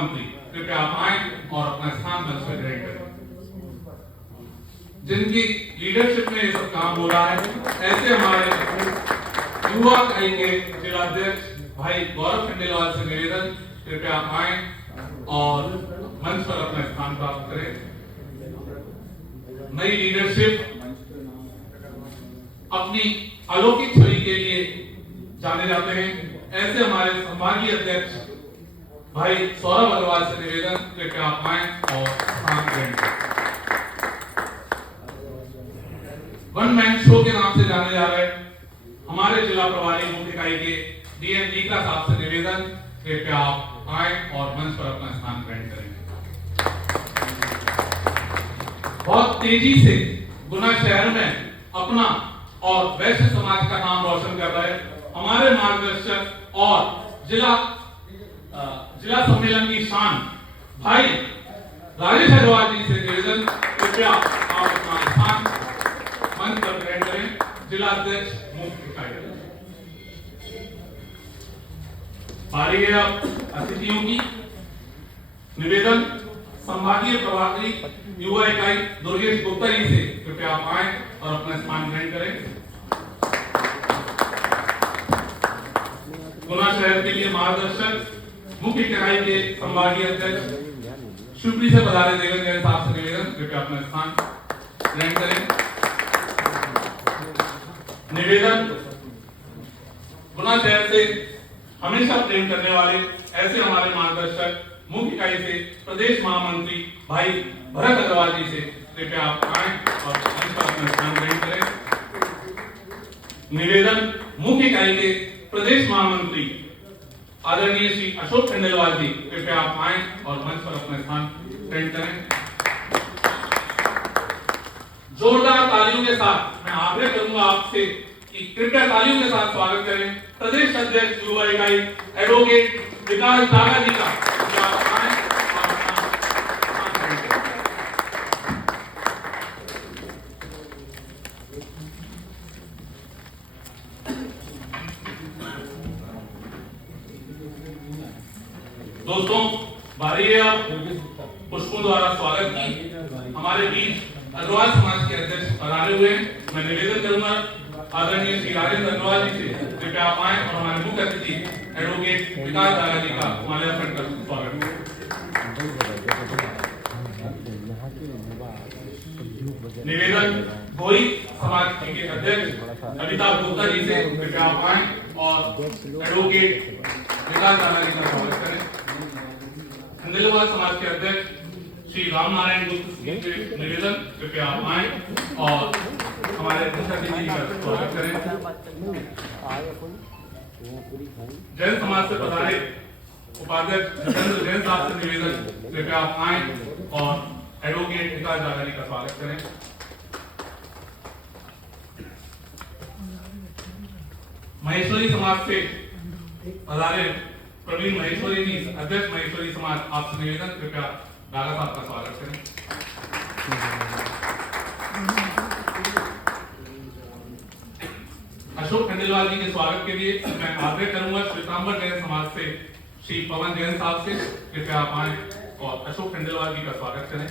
मंत्री कृपया आप आए और अपना स्थान मंच पर ग्रहण करें। जिनकी लीडरशिप में ये सब काम हो रहा है, ऐसे हमारे युवा इकाई के जिलाध्यक्ष भाई गौरव खंडेलवाल से निवेदन, कृपया आप आए और मंच पर अपना स्थान प्राप्त करें। नई लीडरशिप अपनी अलौकिक छवि के लिए जाने जाते हैं। ऐसे हमारे संभागीय अध्यक्ष भाई सौरभ अग्रवाल से निवेदन, कृपया आप आए और स्थान ग्रहण करें। वन मैन शो के नाम से जाने जा रहे हमारे जिला प्रभारी मुख्य इकाई के डीएम लीका साहब से निवेदन, कृपया आप आए और मंच पर अपना स्थान ग्रहण करेंगे। बहुत तेजी से गुना शहर में अपना और वैश्य समाज का नाम रोशन कर रहे हमारे मार्गदर्शक और जिला सम्मेलन की शान भाई राजेश अग्रवाल जी से निवेदन, कृपया आप अपना स्थान मंच पर ग्रहण करें। जिला अध्यक्ष मुख्य इकाई। बारी है अब अतिथियों की। निवेदन संभागीय प्रभारी युवा इकाई दुर्गेश गुप्ता जी से, कृपया आप आए और अपना स्थान ग्रहण करें। गुना शहर के लिए मार्गदर्शक मुख्य इकाई के संभागीय अध्यक्ष शिवपुरी से पधारे देवेंद्र जैन साहब से निवेदन, कृपया अपना स्थान ग्रहण करें। निवेदन गुना शहर से हमेशा प्रेम करने वाले ऐसे हमारे मार्गदर्शक मुख्य इकाई से प्रदेश महामंत्री भाई भरत अग्रवाल जी से, कृपया आप आए और अपना स्थान ग्रहण करें। निवेदन मुख्य इकाई के प्रदेश महामंत्री आदरणीय श्री अशोक खंडेलवाल जी, कृपया आप आए और मंच पर अपना स्थान ग्रहण करें। जोरदार तालियों के साथ मैं आग्रह करूंगा आपसे कि कृपया तालियों के साथ स्वागत करें प्रदेश अध्यक्ष युवा इकाई एडवोकेट विकास दागा जी का। दोस्तों, बारी है अब पुष्पों द्वारा स्वागत की। हमारे बीच अग्रवाल समाज के अध्यक्ष पधारे हुए हैं। मैं निवेदन करूंगा आदरणीय श्री राजेंद्र अग्रवाल जी से, कृपया आप आए और हमारे मुख्य अतिथि एडवोकेट विकास दागा जी का माल्यार्पण कर स्वागत करें। निवेदन भोई समाज के अध्यक्ष अमिताभ गुप्ता जी से, कृपया आप आए और एडवोकेट विकास दागा जी का स्वागत करें। खंडेलवाल समाज के अध्यक्ष श्री राम नारायण गुप्त के निवेदन, कृपया आप आए और हमारे मुख्य अतिथि का स्वागत करें। जैन समाज से पधारे उपाध्यक्ष जितेंद्र जैन साहब से निवेदन, कृपया आप आए और एडवोकेट विकास दागा जी का स्वागत करें। महेश्वरी समाज से पधारे प्रवीण महेश्वरी जी, अध्यक्ष महेश्वरी समाज, आपसे निवेदन, कृपया दागा साहब का स्वागत करें। अशोक खंडेलवाल जी के स्वागत के लिए मैं आग्रह करूंगा श्वेतांबर जैन समाज से श्री पवन जैन साहब से, कृपया आप आए और अशोक खंडेलवाल जी का स्वागत करें।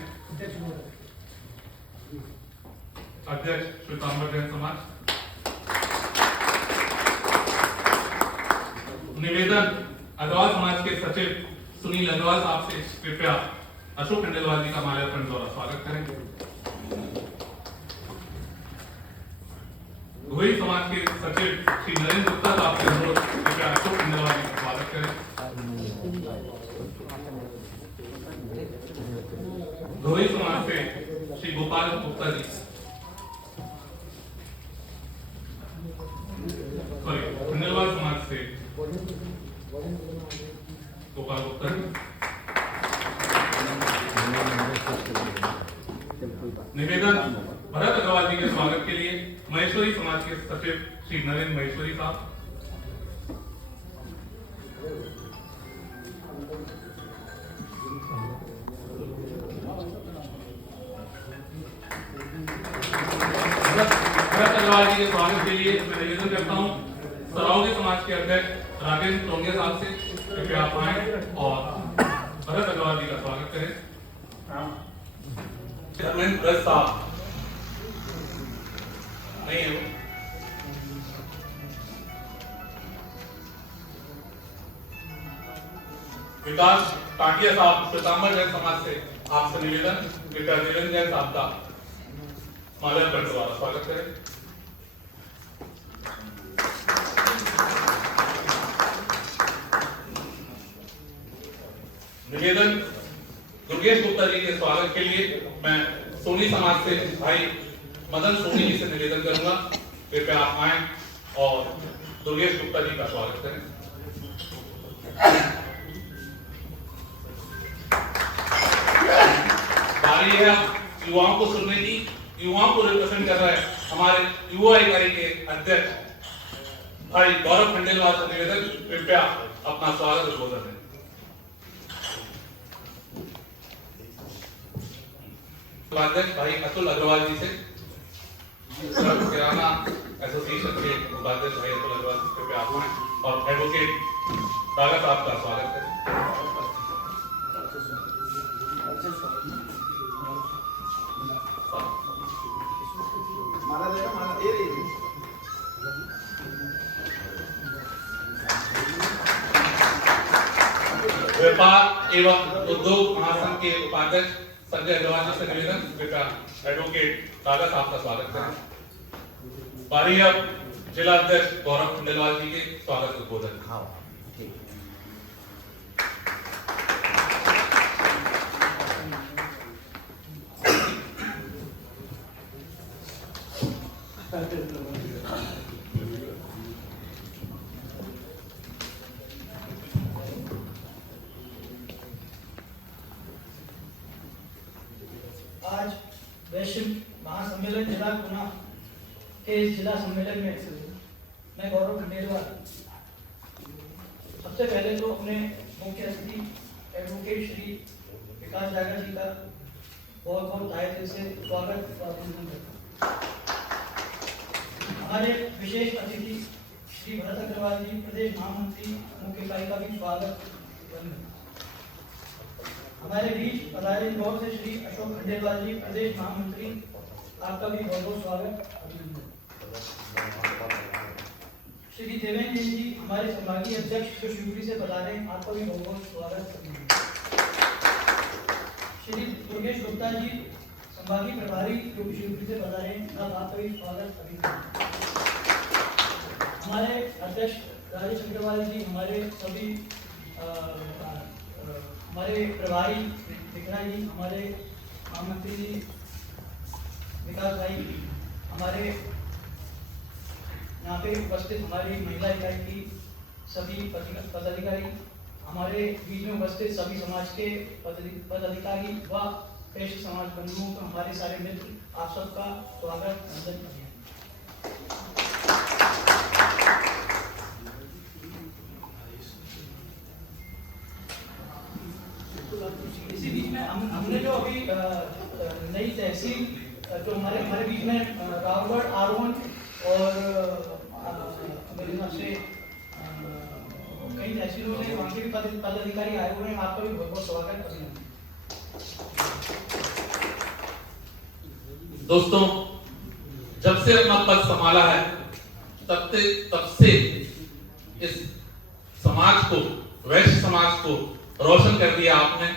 अध्यक्ष श्वेतांबर जैन समाज। निवेदन अग्रवाल समाज के सचिव सुनील अग्रवाल साहब से, कृपया अशोक खंडेलवाल जी का माल्यार्पण द्वारा स्वागत करें। घोई समाज के सचिव श्री नरेंद्र गुप्ता साहब से अनुरोध, कृपया अशोक खंडेलवाल जी का स्वागत करें। घोई समाज से श्री गोपाल गुप्ता जी, खंडेलवाल समाज से गोपाल गुप्ता जी। निवेदन भरत अग्रवाल जी के स्वागत के लिए महेश्वरी समाज के सचिव श्री नरेंद्र महेश्वरी साहब। भरत अग्रवाल जी के स्वागत के लिए मैं निवेदन करता हूँ सरावगी समाज के अध्यक्ष राजेंद्र टोंगे साहब से, कृपया आप आए और भरत अग्रवाल जी का स्वागत करें। धर्मेंद्र ब्रज साहब नहीं है वो। विकास टाटिया साहब श्वेतांबर जैन समाज से आपसे निवेदन, कृपया देवेंद्र जैन साहब का माल्यार्पण द्वारा स्वागत करें। निवेदन दुर्गेश गुप्ता जी के स्वागत के लिए मैं सोनी समाज से भाई मदन सोनी जी से निवेदन करूंगा, कृपया आप आए और दुर्गेश गुप्ता जी का स्वागत करें। बारी है युवाओं को सुनने की। युवाओं को रिप्रेजेंट कर रहा है हमारे युवा इकाई के अध्यक्ष भाई गौरव खंडेलवाल से निवेदन, कृपया अपना स्वागत उद्बोधन करें। उपाध्यक्ष भाई अतुल अग्रवाल जी से किराना एसोसिएशन के उपाध्यक्ष भाई अतुल अग्रवाल जी कृपया आए और एडवोकेट कागा साहब का स्वागत करें। व्यापार एवं उद्योग महासंघ के उपाध्यक्ष संजय अग्रवाल जी से निवेदन, कृपया एडवोकेट कागा साहब का स्वागत करें। बारी अब जिला अध्यक्ष गौरव खंडेलवाल जी के स्वागत उद्बोधन। आज वैश्विक महासम्मेलन जिला गुना के इस जिला सम्मेलन में मैं गौरव खंडेलवाल सबसे पहले तो अपने मुख्य अतिथि एडवोकेट श्री विकास डागा जी का बहुत बहुत तहे दिल से स्वागत और अभिनंदन करता हूं। हमारे विशेष अतिथि श्री भरत अग्रवाल जी प्रदेश महामंत्री मुख्य इकाई का भी स्वागत। हमारे बीच पधारे गौर से श्री अशोक खंडेलवाल जी प्रदेश महामंत्री, आपका भी बहुत बहुत स्वागत अभिनंदन। श्री देवेंद्र जी हमारे संभागीय अध्यक्ष जो शिवपुरी से पधारे, आपका भी बहुत बहुत स्वागत अभिनंदन। श्री दुर्गेश गुप्ता जी संभागीय प्रभारी जो शिवपुरी से पधारे, आपका भी स्वागत अभिनंदन। हमारे अध्यक्ष राजेश अग्रवाल जी, हमारे सभी हमारे प्रभारी विक्रा जी, हमारे महामंत्री जी विकास भाई, हमारे यहाँ पे उपस्थित हमारी महिला इकाई की सभी पदाधिकारी, हमारे बीच में उपस्थित सभी समाज के पदाधिकारी व श्रेष्ठ समाज बंधुओं को, हमारे सारे मित्र, आप सबका स्वागत वंदन करते हैं। इसी बीच में हमने जो अभी नई तहसील जो हमारे बीच में रावगढ़ आरोन और मेरे हिसाब से कई तहसीलों से वहाँ के भी पदाधिकारी आए हुए हैं, आपका भी बहुत बहुत स्वागत अभिनंदन। दोस्तों, जब से अपना पद संभाला है तब से इस समाज को, वैश्य समाज को रोशन कर दिया आपने।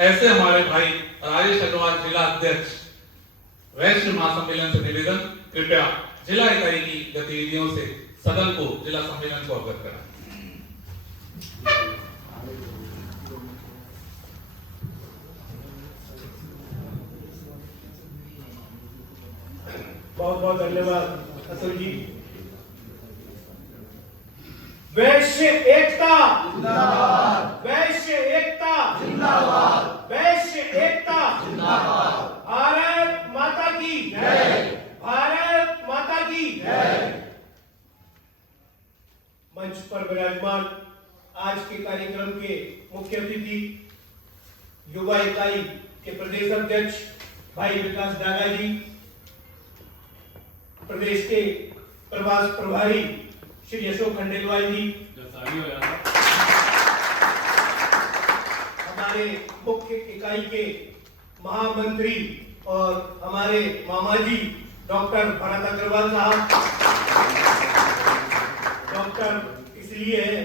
ऐसे हमारे भाई राजेश अग्रवाल जिला अध्यक्ष वैश्य महासम्मेलन से निवेदन, कृपया जिला इकाई की गतिविधियों से सदन को, जिला सम्मेलन को अवगत कराएं। बहुत बहुत धन्यवाद अतुल जी। वैश्य एकता जिंदाबाद, वैश्य एकता जिंदाबाद, वैश्य एकता जिंदाबाद। भारत माता की जय, भारत माता की जय। मंच पर विराजमान आज के कार्यक्रम के मुख्य अतिथि युवा इकाई के प्रदेश अध्यक्ष भाई विकास डागा जी, प्रदेश के प्रवास प्रभारी श्री अशोक खंडेलवाल जी, हमारे हमारे मुख्य इकाई के महामंत्री और हमारे मामा जी डॉक्टर भरत अग्रवाल साहब। डॉक्टर इसलिए है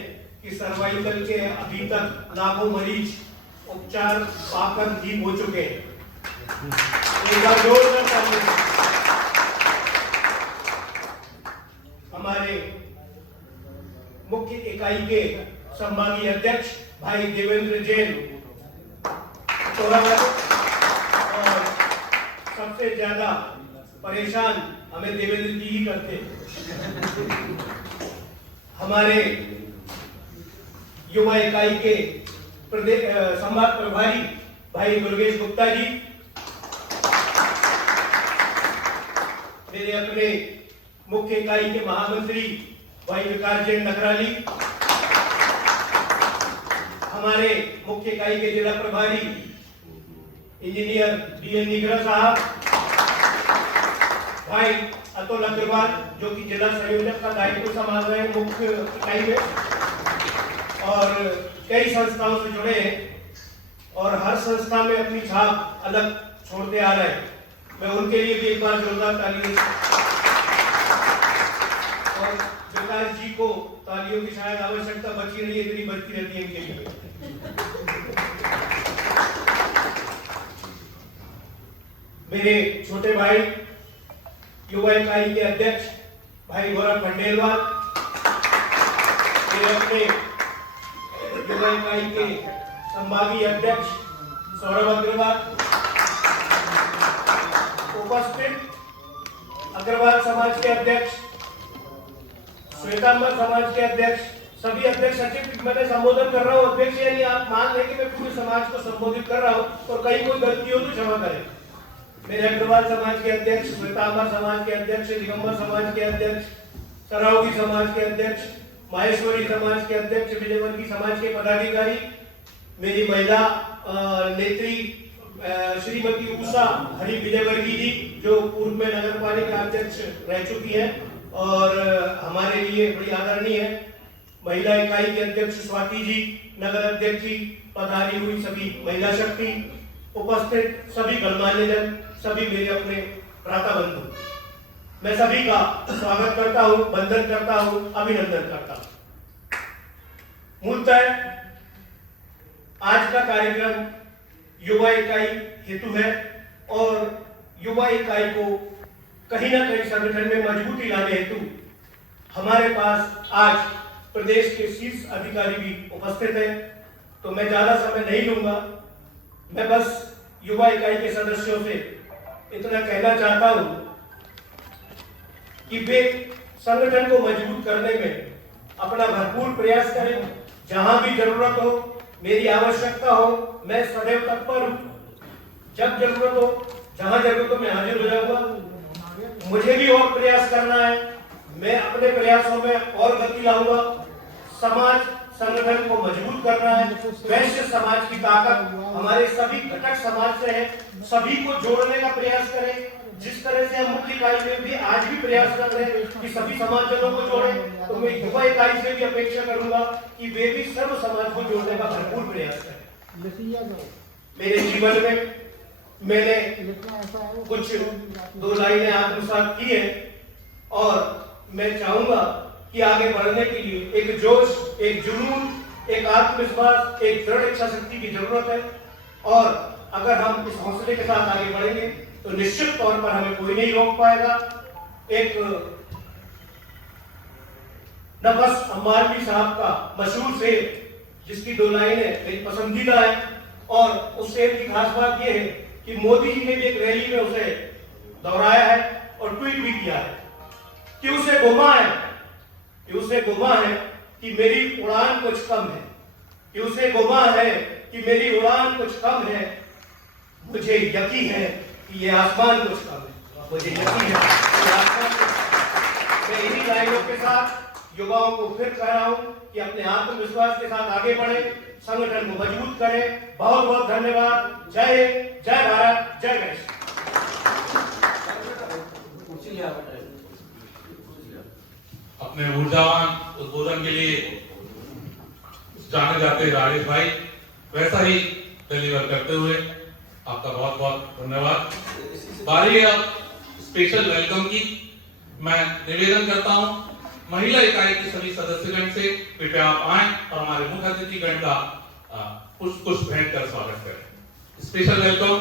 कि सर्वाइकल के अभी तक लाखों मरीज उपचार पाकर ठीक हो चुके हैं। एक बार जोरदार तालियां। हमारे मुख्य इकाई के संभागीय अध्यक्ष भाई देवेंद्र जैन और सबसे ज्यादा परेशान हमें देवेंद्र जी ही करते हैं। हमारे युवा इकाई के प्रदेश संभाग प्रभारी भाई दुर्गेश गुप्ता जी, मेरे अपने मुख्य इकाई के महामंत्री भाई विकास जैन नगराली, हमारे मुख्य इकाई के जिला प्रभारी इंजीनियर DN निगरा साहब, भाई अतुल अग्रवाल जो कि जिला संयोजक का दायित्व संभाल रहे हैं मुख्य इकाई में और कई संस्थाओं से जुड़े हैं और हर संस्था में अपनी छाप अलग छोड़ते आ रहे हैं। मैं उनके लिए भी एक बार जोरदार तालियां और विकास जी को तालियों की शायद आवश्यकता बची नहीं, इतनी बचती रहती है इनके लिए। मेरे छोटे भाई युवा इकाई के अध्यक्ष भाई गौरव खंडेलवाल, मेरे अपने युवा इकाई के संभागीय अध्यक्ष सौरभ अग्रवाल, उपस्थित अग्रवाल समाज के अध्यक्ष, श्वेतांबर समाज के अध्यक्ष, सभी अध्यक्ष सचिव मैंने संबोधन कर रहा हूँ। अध्यक्ष यानी आप मान लें कि मैं पूरे समाज को संबोधित कर रहा हूँ और कहीं कोई गलती हो तो क्षमा करें। मेरे अग्रवाल समाज के अध्यक्ष, श्वेतांबर समाज के अध्यक्ष, दिगंबर समाज के अध्यक्ष, सरावगी समाज के अध्यक्ष, माहेश्वरी समाज के अध्यक्ष, विजयवर्गीय समाज के पदाधिकारी, मेरी महिला नेत्री श्रीमती उषा हरि विजयवर्गीय जी जो पूर्व में नगर पालिका अध्यक्ष रह चुकी हैं और हमारे लिए बड़ी आदरणीय है, महिला इकाई के अध्यक्ष स्वाति जी, नगर अध्यक्ष जी, पधारी हुई सभी महिला शक्ति, उपस्थित सभी गणमान्य जन, सभी मेरे अपने भ्राता बंधु, मैं सभी का स्वागत करता हूं, वंदन करता हूं, अभिनंदन करता हूं। मूलतः आज का कार्यक्रम युवा इकाई हेतु है और युवा इकाई को कहीं ना कहीं संगठन में मजबूती लाने हेतु हमारे पास आज प्रदेश के शीर्ष अधिकारी भी उपस्थित हैं। तो मैं ज्यादा समय नहीं लूंगा, मैं बस युवा इकाई के सदस्यों से इतना कहना चाहता हूं कि वे संगठन को मजबूत करने में अपना भरपूर प्रयास करें। जहां भी जरूरत हो, मेरी आवश्यकता हो, मैं सदैव तत्पर हूं। जब जरूरत हो, जहां जरूरत हो, मैं हाजिर हो जाऊंगा। मुझे भी और प्रयास करना है, मैं अपने प्रयासों में और गति लाऊंगा। समाज संगठन को मजबूत करना है। वैश्य समाज की ताकत हमारे सभी घटक समाज से है, सभी को जोड़ने का प्रयास करें। जिस तरह से हम मुख्य इकाई में भी आज भी प्रयास कर रहे हैं कि सभी समाजजनों को जोड़ें, तो मैं युवा इकाई से भी अपेक्षा करूंगा कि वे भी सर्व समाज को जोड़ने का भरपूर प्रयास करें। मेरे जीवन में मैंने कुछ 2 लाइनें आत्मसात की है और मैं चाहूंगा कि आगे बढ़ने के लिए एक जोश, एक जुनून, एक आत्मविश्वास, एक दृढ़ इच्छा शक्ति की जरूरत है और अगर हम इस हौसले के साथ आगे बढ़ेंगे तो निश्चित तौर पर हमें कोई नहीं रोक पाएगा। एक नफस अम्मारवी साहब का मशहूर शेर जिसकी 2 लाइनें मेरी पसंदीदा है और उस शेर की खास बात यह है कि मोदी जी ने भी एक रैली में उसे दोहराया है और ट्वीट भी किया है कि उसे गुमा है कि मेरी उड़ान कुछ कम है, कि उसे गुमा है कि मेरी उड़ान कुछ कम है, मुझे यकीन है कि ये आसमान कुछ कम है, मुझे यकीन है कि आसमान कुछ कम है। मैं इन्हीं लाइनों के साथ युवाओं को फिर कह रहा हूं कि अपने आत्मविश्वास के साथ आगे बढ़े, संगठन को मजबूत करें। बहुत बहुत धन्यवाद। जय हिंद, जय भारत, जय वैश्य। अपने ऊर्जावान उद्बोधन के लिए जाने जाते राजेश भाई, वैसा ही डिलीवर करते हुए आपका बहुत बहुत धन्यवाद। बारी है अब स्पेशल वेलकम की। मैं निवेदन करता हूं महिला इकाई की सभी सदस्यगण से कृपया आप आए और हमारे मुख्य अतिथिगण का पुष्प भेंट कर स्वागत करें। स्पेशल वेलकम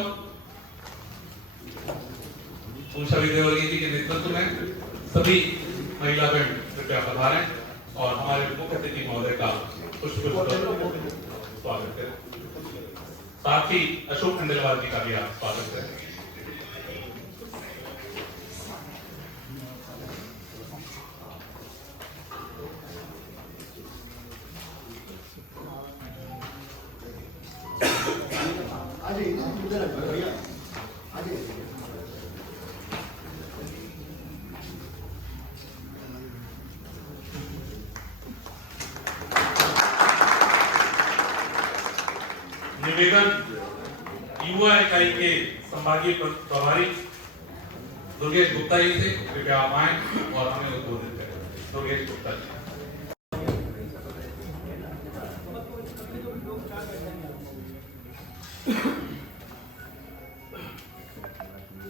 उषा देवरी जी के नेतृत्व में सभी महिलागण कृपया पधारें और हमारे मुख्य अतिथि महोदय का पुष्प स्वागत करें। साथ ही अशोक खंडेलवाल जी का भी आप स्वागत करें। निवेदन युवा इकाई के संभागीय प्रभारी दुर्गेश गुप्ता जी से कृपया आप आए और हमें उद्बोधित करें। दुर्गेश गुप्ता जी।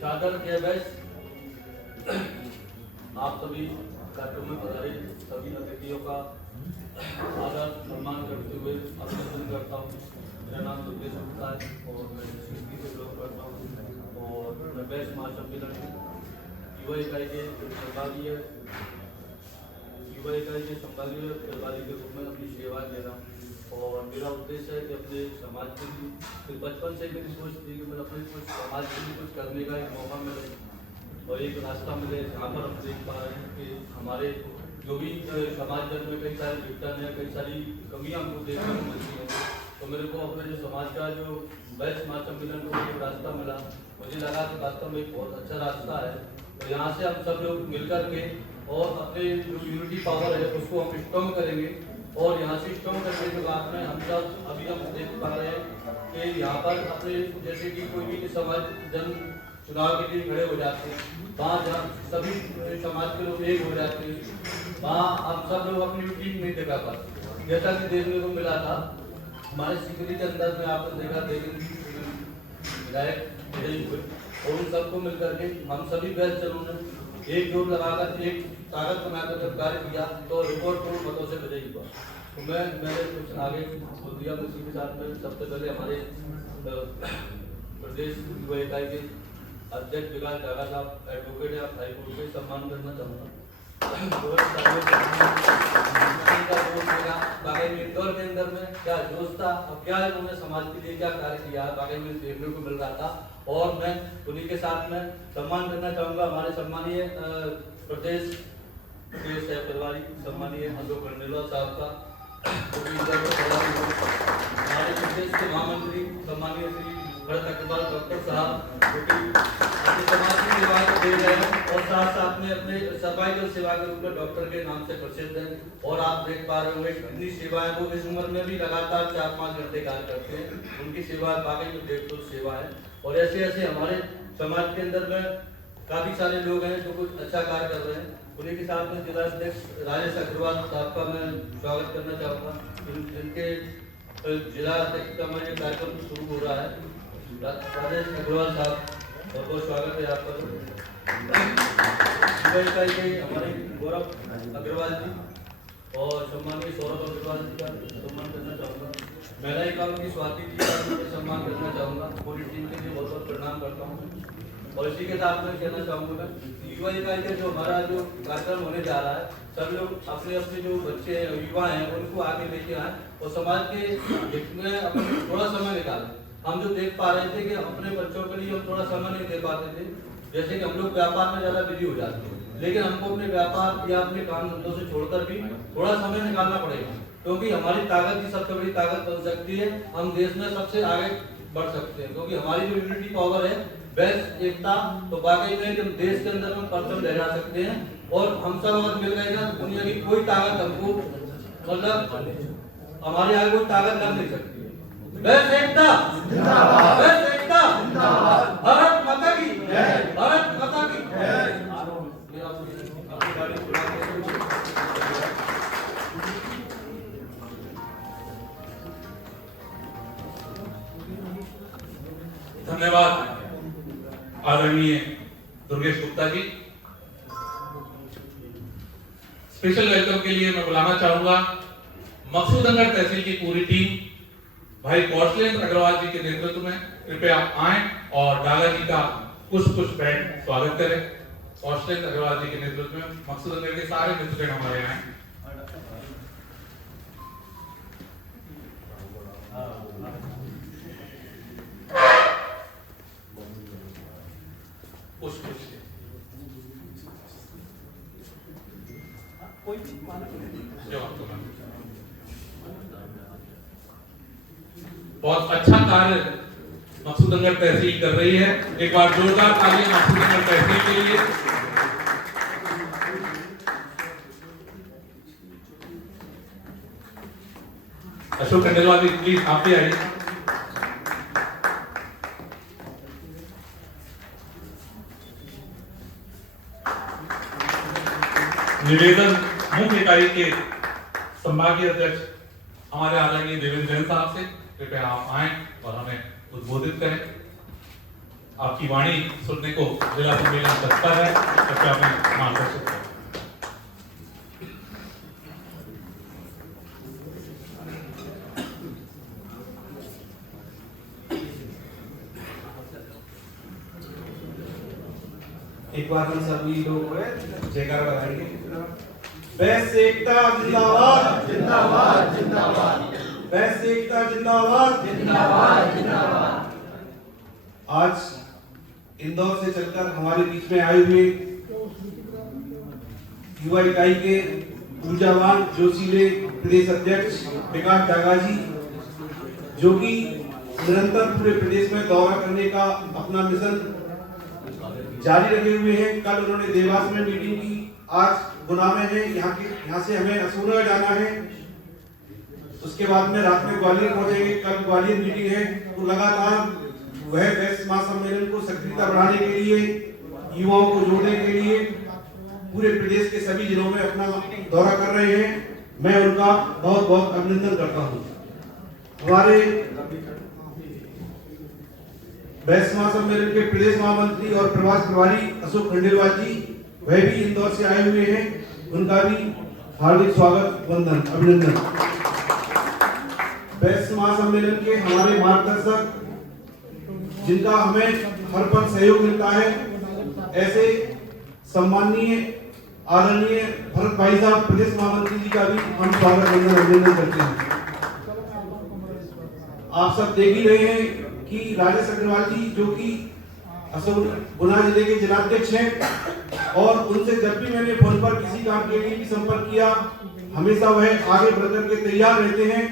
चादर के बैस आप सभी कार्यक्रम में पधारे सभी अतिथियों का आदर सम्मान करते हुए अभिनंदन करता हूँ। मेरा नाम दुर्गेश गुप्ता है और मैं सिंधी से बिलोंग करता हूँ और मैं बैस महासम्मेलन युवा इकाई के संभागीय प्रभारी के रूप में अपनी सेवा दे रहा हूँ। और मेरा उद्देश्य है कि अपने समाज के लिए बचपन से मेरी सोच थी कि मैं अपने कुछ समाज के लिए कुछ करने का एक मौका मिले और एक रास्ता मिले जहाँ पर हम देख पा रहे हैं कि हमारे जो भी समाज जन में कई सारे विघटन है, कई सारी कमियाँ हमको देखने को मिलती हैं। तो मेरे को अपने जो समाज का जो बैच महासम्मेलन को एक रास्ता मिला, मुझे लगा कि वास्तव में एक बहुत अच्छा रास्ता है। तो यहाँ से हम सब लोग मिलकर के और अपने जो यूनिटी पावर है उसको हम स्ट्रॉन्ग करेंगे और यहाँ से स्ट्रॉन्ग करने के बाद में हम सब अभी हम देख पा रहे हैं कि यहाँ पर अपने जैसे कि कोई भी समाज जन चुनाव के लिए खड़े हो जाते हैं, वहाँ जहाँ सभी समाज के लोग एक हो जाते हैं, वहाँ हम सब लोग अपनी टीम नहीं दिखा पाते। जैसा कि देखने को मिला था हमारे सिकरी के अंदर में आपने देखा विधायक और उन सबको मिलकर के हम सभी बैच जनों ने एक जोर लगाकर एक ताकत बनाकर जब कार्य किया तो रिकॉर्ड तोड़ मतों से विजयी हुआ। तो मैंने कुछ आगे बोल दिया। उसी के साथ में सबसे पहले हमारे प्रदेश युवा इकाई के अध्यक्ष विकास डागा साहब एडवोकेट है, आप हाईकोर्ट में सम्मान करना चाहूँगा। इंदौर के अंदर में क्या जोश था और क्या उन्होंने समाज के लिए क्या कार्य किया बाकी में देखने को मिल रहा था और मैं उन्हीं के साथ में सम्मान करना चाहूँगा हमारे सम्मानीय प्रदेश के सहप्रभारी सम्मानीय अशोक खंडेलवाल साहब का, हमारे प्रदेश के महामंत्री सम्मानीय श्री भरत अग्रवाल डॉक्टर साहब जो कि अपने समाज की सेवा को दे रहे हैं और साथ साथ में अपने सर्वाइकल सेवा के रूप में डॉक्टर के नाम से प्रसिद्ध हैं। और आप देख पा रहे होंगे कितनी सेवाएं वो इस उम्र में भी लगातार 4-5 घंटे कार्य करते हैं। उनकी सेवा बाकी में देखो सेवा है और ऐसे ऐसे हमारे समाज के अंदर में काफी सारे लोग हैं जो कुछ अच्छा कार्य कर रहे हैं। उन्हीं के साथ में जिला अध्यक्ष राजेश अग्रवाल साहब का मैं स्वागत करना चाहूँगा। जिनके जिला अध्यक्ष का मैं कार्यक्रम शुरू हो रहा है। राजेश अग्रवाल साहब बहुत बहुत स्वागत है आपका। हमारे गौरव अग्रवाल जी और सम्मानीय सौरभ अग्रवाल जी का सम्मान करना चाहूँगा। महिला इकाई की स्वाति जी का सम्मान करना चाहूँगा। पूरी टीम के लिए बहुत बहुत प्रणाम करता हूँ। और इसी के साथ में कहना चाहूँगा युवा इकाई का जो हमारा जो कार्यक्रम होने जा रहा है, सब लोग अपने अपने जो बच्चे हैं युवा हैं उनको आगे लेके आए और समाज के हित में अपने थोड़ा समय निकालें। हम जो देख पा रहे थे कि अपने बच्चों के लिए हम थोड़ा समय नहीं दे पाते थे, जैसे कि हम लोग व्यापार में ज़्यादा बिजी हो जाते हैं, लेकिन हमको अपने व्यापार या अपने काम धंधों से छोड़कर भी थोड़ा समय निकालना पड़ेगा क्योंकि हमारी ताकत की सबसे बड़ी ताकत बन सकती है। हम देश में सबसे आगे बढ़ सकते हैं क्योंकि हमारी जो यूनिटी पावर है बेस्ट एकता, तो वाकई में हम देश के अंदर में परचम लहरा सकते हैं और हम सब अगर मिल गए ना दुनिया की कोई ताकत हमको मतलब हमारे आगे कोई ताकत लग नहीं सकती। बेस्ट एकता जिंदाबाद, बेस्ट एकता जिंदाबाद, भारत माता की जय, भारत माता की जय। धन्यवाद आदरणीय दुर्गेश गुप्ता जी। स्पेशल वेलकम के लिए मैं बुलाना चाहूंगा मकसूदनगर तहसील की पूरी टीम, भाई कौशलेंद्र अग्रवाल जी के नेतृत्व में। कृपया आए और डागा जी का पुष्प भेंट स्वागत करें। कौशलेंद्र अग्रवाल जी के नेतृत्व में मकसूदनगर के सारे मित्रगण हमारे आए। बहुत अच्छा कार्य मकसूदनगर तहसील कर रही है। एक बार जोरदार तालियां मकसूदनगर तहसील के लिए। अशोक खंडेलवाल जी प्लीज आप भी आइए। निवेदन मुख्य इकाई के संभागीय अध्यक्ष हमारे आदरणीय देवेंद्र जैन साहब से, कृपया आप आए और हमें उद्बोधित करें। आपकी वाणी सुनने को जिला सम्मेलन तत्पर है, कृपया हमें मार्गदर्शित करें। एक बार हम सभी लोग जयकार लगाएंगे। बैस एकता जिंदाबाद जिंदाबाद जिंदाबाद, बैस एकता जिंदाबाद जिंदाबाद जिंदाबाद। आज इंदौर से चलकर हमारे बीच में आए हुए युवा इकाई के ऊर्जावान जोशीले प्रदेश अध्यक्ष विकास डागा जी, जो कि निरंतर पूरे प्रदेश में दौरा करने का अपना मिशन जारी रखे हुए हैं। कल उन्होंने देवास में मीटिंग की, आज गुना में है, यहाँ से हमें असूना जाना है, उसके बाद में रात में ग्वालियर पहुंचेंगे। कल ग्वालियर मीटिंग है, तो लगातार वह बैस महासम्मेलन को सक्रियता बढ़ाने के लिए, युवाओं को जोड़ने के लिए पूरे प्रदेश के सभी जिलों में अपना दौरा कर रहे हैं। मैं उनका बहुत बहुत अभिनंदन करता हूँ। हमारे बैस महासम्मेलन के प्रदेश महामंत्री और प्रवास प्रभारी अशोक खंडेलवाल जी, वह भी इंदौर से आए हुए हैं, उनका भी हार्दिक स्वागत, वंदन, अभिनंदन। बैस महासम्मेलन के हमारे मार्गदर्शक, जिनका हमें हर पल सहयोग मिलता है, ऐसे सम्माननीय आदरणीय भरत भाई साहब प्रदेश महामंत्री जी का भी हम स्वागत, वंदन, अभिनंदन करते हैं। आप सब देख ही रहे हैं कि राजेश अग्रवाल जी, जो कि असम गुना जिले के जिलाध्यक्ष हैं, और उनसे जब भी मैंने फोन पर किसी काम के लिए भी संपर्क किया, हमेशा वह आगे बढ़कर के तैयार रहते हैं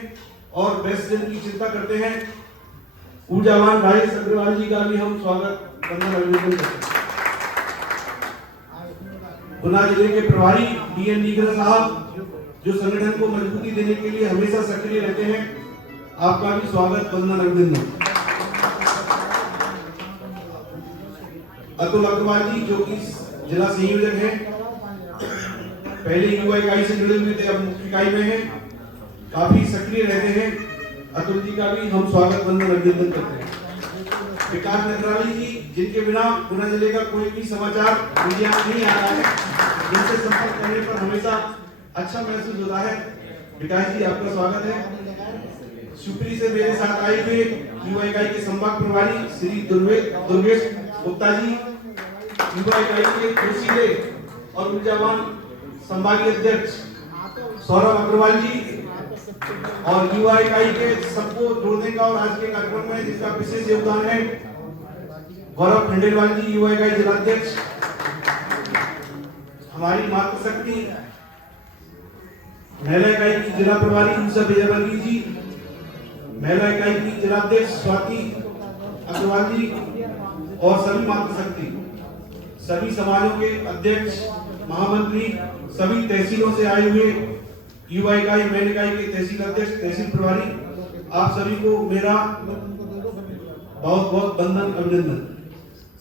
और बेस्ट जन की चिंता करते हैं। ऊर्जावान राजेश अग्रवाल जी का भी हम स्वागत, वंदन, अभिनंदन करते हैं। गुना जिले के प्रभारी डीएन निगरा साहब, जो संगठन को मजबूती देने के लिए हमेशा सक्रिय रहते हैं, आपका भी स्वागत, वंदन, अभिनंदन। अतुल अग्रवाल जी, जो कि जिला संयोजक हैं, पहले युवा इकाई से जुड़े हुए थे, अब मुख्य इकाई में हैं, काफी सक्रिय रहते हैं। अतुल जी का भी हम स्वागत, वंदन, अभिनंदन करते हैं। विकास नगराली जी, जिनके बिना गुना जिले का कोई भी समाचार मीडिया में नहीं आ रहा है, जिनसे संपर्क करने पर हमेशा अच्छा महसूस होता है। विकास जी, आपका स्वागत है। शिवपुरी से मेरे साथ आए हुए युवा इकाई के संभाग प्रभारी श्री दुर्गेश गुप्ता जी, युवा इकाई के जोशीले और ऊर्जावान संभागीय अध्यक्ष सौरभ अग्रवाल जी, और युवा इकाई के सबको जोड़ने का और आज के कार्यक्रम में जिसका विशेष योगदान है गौरव खंडेलवाल जी, युवा इकाई जिलाध्यक्ष। हमारी मातृशक्ति महिला इकाई की जिला प्रभारी उषा बेजबरगी जी, महिला इकाई की जिलाध्यक्ष स्वाति अग्रवाल जी, और सभी मातृशक्ति, सभी समाजों के अध्यक्ष, महामंत्री, सभी तहसीलों से आए हुए युवा इकाई, मैन इकाई के तहसील अध्यक्ष, तहसील प्रभारी, आप सभी को मेरा बहुत बहुत वंदन, अभिनंदन।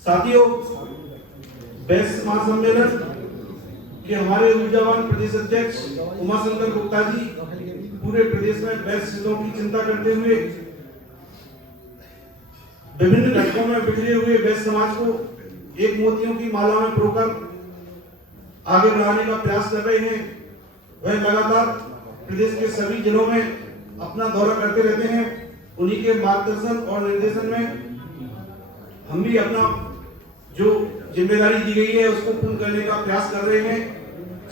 साथियों, बैस महासम्मेलन के हमारे ऊर्जावान प्रदेश अध्यक्ष उमाशंकर गुप्ता जी पूरे प्रदेश में बैस जिलों की चिंता करते हुए विभिन्न घटकों में बिखरे हुए वैश्य समाज को एक मोतियों की माला में पिरोकर आगे बढ़ाने का प्रयास कर रहे हैं। वह लगातार प्रदेश के सभी जिलों में अपना दौरा करते रहते हैं। उन्हीं के मार्गदर्शन और निर्देशन में हम भी अपना जो जिम्मेदारी दी गई है उसको पूर्ण करने का प्रयास कर रहे हैं।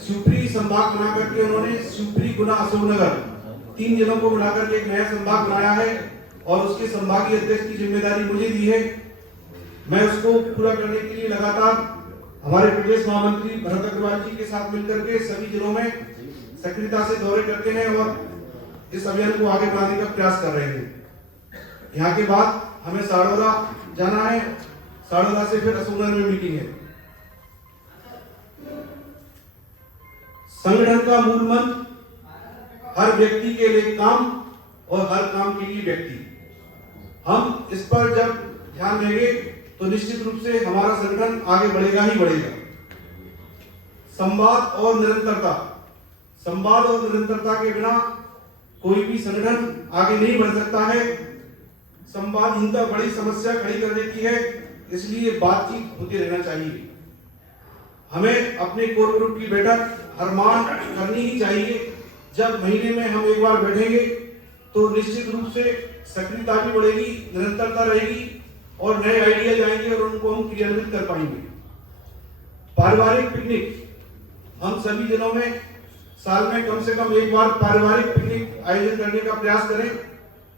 शिवपुरी संभाग बना करके उन्होंने शिवपुरी, गुना, अशोकनगर 3 जिलों को मिलाकर एक नया संभाग बनाया है और उसके संभागीय अध्यक्ष की जिम्मेदारी मुझे दी है। मैं उसको पूरा करने के लिए लगातार हमारे प्रदेश महामंत्री भरत अग्रवाल जी के साथ मिलकर के सभी जिलों में सक्रियता से दौरे करते हैं और इस अभियान को आगे बढ़ाने का प्रयास कर रहे हैं। यहाँ के बाद हमें साड़ोरा जाना है, साड़ोरा से फिर अशोकनगर में मीटिंग है। संगठन का मूल मंत्र हर व्यक्ति के लिए काम और हर काम के लिए व्यक्ति। हम इस पर जब ध्यान देंगे तो निश्चित रूप से हमारा संगठन आगे बढ़ेगा ही बढ़ेगा। संवाद और निरंतरता, संवाद और निरंतरता के बिना कोई भी संगठन आगे नहीं बढ़ सकता है। संवादहीनता बड़ी समस्या खड़ी कर देती है, इसलिए बातचीत होती रहना चाहिए। हमें अपने कोर ग्रुप की बैठक हर माह करनी ही चाहिए। जब महीने में हम एक बार बैठेंगे तो निश्चित रूप से सक्रियता भी बढ़ेगी, निरंतरता रहेगी और नए आइडियाज आएंगे और उनको हम क्रियान्वित कर पाएंगे। पारिवारिक पिकनिक, हम सभी जिलों में साल में कम से कम एक बार पारिवारिक पिकनिक आयोजन करने का प्रयास करें,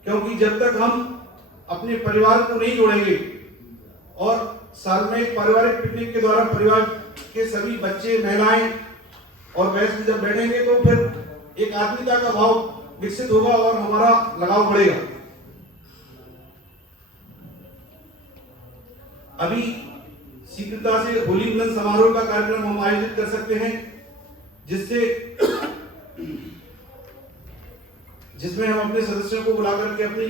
क्योंकि जब तक हम अपने परिवार को नहीं जोड़ेंगे और साल में पारिवारिक पिकनिक के द्वारा परिवार के सभी बच्चे, महिलाएं और वयस्क जब बैठेंगे तो फिर एक आत्मीयता का भाव विकसित होगा और हमारा लगाव बढ़ेगा। अभी शीघ्रता से होली मिलन समारोह का कार्यक्रम हम आयोजित कर सकते हैं, जिसमें हम अपने सदस्यों को बुलाकर के अपनी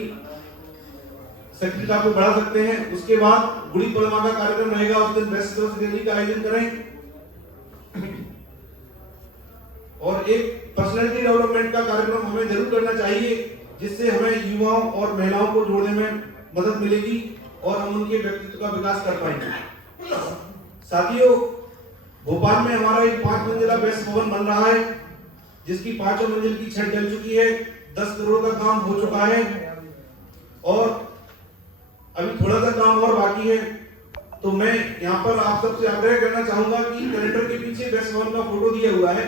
सक्रियता को बढ़ा सकते हैं। उसके बाद गुड़ी पड़वा का कार्यक्रम रहेगा, उस दिन वैश्य दिवस रैली का आयोजन करें और एक पर्सनैलिटी डेवलपमेंट का कार्यक्रम हमें जरूर करना चाहिए, जिससे हमें युवाओं और महिलाओं को जोड़ने में मदद मिलेगी और हम उनके व्यक्तित्व का विकास कर पाएंगे। साथियों, भोपाल में हमारा एक 5 मंजिला वैश्य भवन बन रहा है, जिसकी 5 मंजिल की छत डल चुकी है, 10 करोड़ का काम हो चुका है और अभी थोड़ा सा काम और बाकी है। तो मैं यहाँ पर आप सबसे आग्रह करना चाहूंगा कि कैलेंडर के पीछे वैश्य भवन का फोटो दिया हुआ है,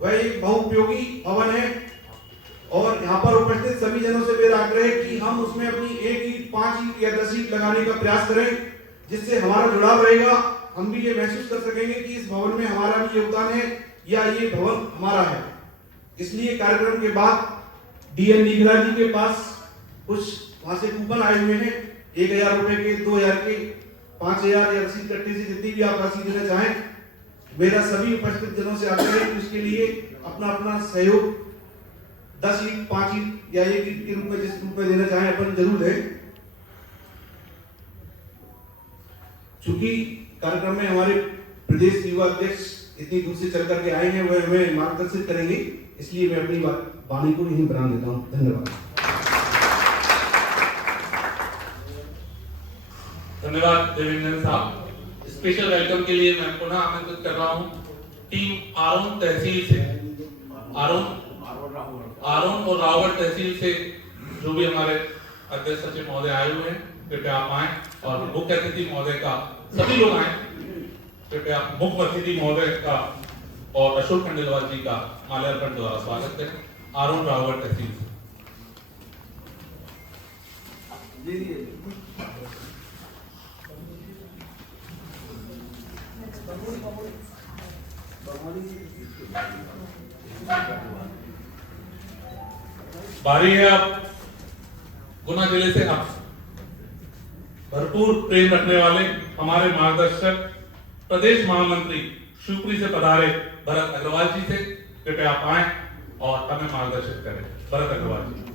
वह एक बहुउपयोगी भवन है और यहाँ पर उपस्थित सभी जनों से मेरा आग्रह है कि हम उसमें अपनी 1 ईंट, 5 ईंट या 10 ईंट लगाने का प्रयास करें, जिससे हमारा जुड़ाव रहेगा। हम भी ये महसूस कर सकेंगे कि इस भवन में हमारा भी योगदान है या ये भवन हमारा है। इसलिए कार्यक्रम के बाद डीएन निगरा जी के पास कुछ वहां से कूपन आए हुए हैं, 1000 रुपए के, 2000 के, 5000 या रसीद कट्टे से जितनी भी आप राशि देना चाहें। मेरा सभी उपस्थित जनों से आग्रह है कि उसके लिए अपना अपना सहयोग 10 ईंट, 5 ईंट या 1 ईंट के रूप में जिस रूप में देना चाहें अपन जरूर दें। चूंकि कार्यक्रम में हमारे प्रदेश युवा अध्यक्ष इतनी दूर से चल करके आए हैं, वह हमें मार्गदर्शित करेंगे, इसलिए मैं अपनी वाणी को यहीं विराम देता हूं। धन्यवाद। धन्यवाद देवेंद्र साहब। स्पेशल वेलकम के लिए मैं पुनः आमंत्रित कर रहा हूं टीम आरोन तहसील से, आरोन और रावल तहसील से जो भी हमारे अध्यक्ष सचिव महोदय आए हुए हैं, कृपया आप आए और मुख्य अतिथि महोदय का, सभी लोग आए, कृपया मुख्य अतिथि महोदय का और अशोक खंडेलवाल जी का माल्यार्पण द्वारा स्वागत करें। आरोन रावल तहसील से। बारी है अब गुना जिले से अब भरपूर प्रेम रखने वाले हमारे मार्गदर्शक प्रदेश महामंत्री शिवपुरी से पधारे भरत अग्रवाल जी से। कृपया आप आए और हमें मार्गदर्शित करें। भरत अग्रवाल जी।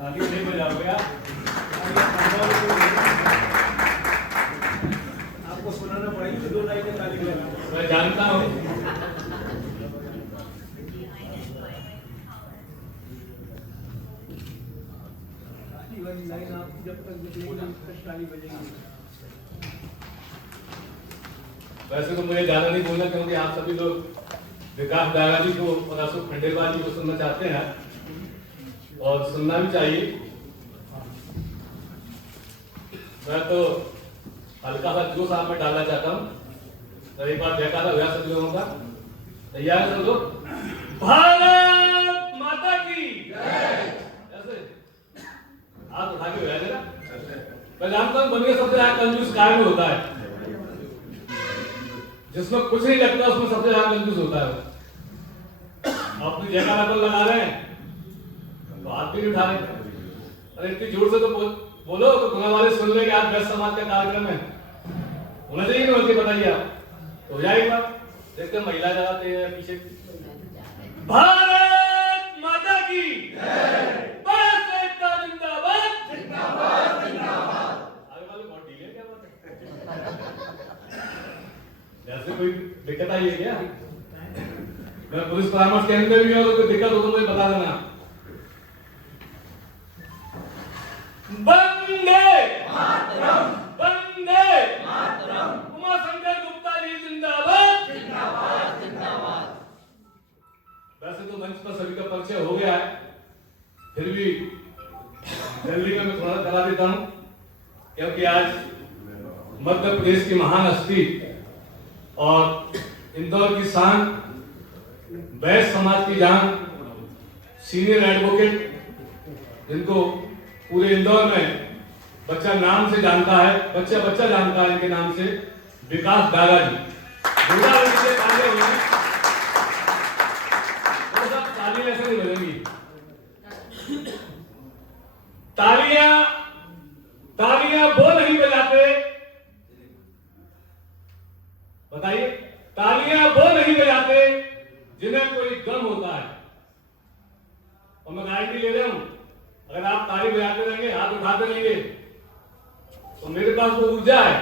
आगे नहीं बजाओगे आप? आपको सुनाना पड़ेगा, 2 लाइनें ताली बजाना। मैं जानता हूं। स्लोगन लाइन आप जब तक निकलेंगे ताली बजेगी। वैसे तो मुझे ज्यादा नहीं बोलना क्योंकि आप सभी लोग विकास दागा जी को और अशोक खंडेलवाल जी को सुनना चाहते हैं और सुनना भी चाहिए। मैं तो हल्का सा जोश आप में डालना चाहता हूँ, तो एक बार जयकारा हुआ सभी लोगों का। तैयार है सब लोग? भारत माता की ऐसे हाथ उठा के हुआ जरा। मैं जानता हूँ दुनिया सबसे ज्यादा कंजूस काय में होता है, जिसमें कुछ नहीं लगता उसमें सबसे ज्यादा कंजूस होता है। अपनी जयकारा पर लगा रहे हैं तो हाथ भी नहीं उठा रहे। अरे इतनी जोर से तो बोलो तो गुना वाले सुन ले कि आज बेस्ट समाज का कार्यक्रम है, होना चाहिए ना। होती बताइए आप तो हो जाएगा। देखते महिला लगाते हैं पीछे। भारत माता की बस एकता जिंदाबाद जिंदाबाद जिंदाबाद। आगे वाले बहुत ढीले क्या बात है? ऐसे कोई दिक्कत आई है क्या? मैं पुलिस परामर्श केंद्र में भी हूँ, तो कोई दिक्कत हो तो मुझे बता देना। वंदे मातरम वंदे मातरम। उमा शंकर गुप्ता जी जिंदाबाद जिंदाबाद जिंदाबाद। वैसे तो मंच पर सभी का परिचय हो गया है, फिर भी जल्दी में मैं थोड़ा करा देता हूँ, क्योंकि आज मध्य प्रदेश की महान हस्ती और इंदौर की शान, वैश्य समाज की जान, सीनियर एडवोकेट, जिनको पूरे इंदौर में बच्चा नाम से जानता है, बच्चा बच्चा जानता है इनके नाम से, विकास दागा जी। तालियां ऐसे नहीं बजेंगी। तालियां वो नहीं बजाते, बताइए, तालियां वो नहीं बजाते जिन्हें कोई गम होता है। और मैं गारंटी ले रहा हूं, अगर आप ताली बजाते रहेंगे, हाथ उठाते रहेंगे, तो मेरे पास वो ऊर्जा है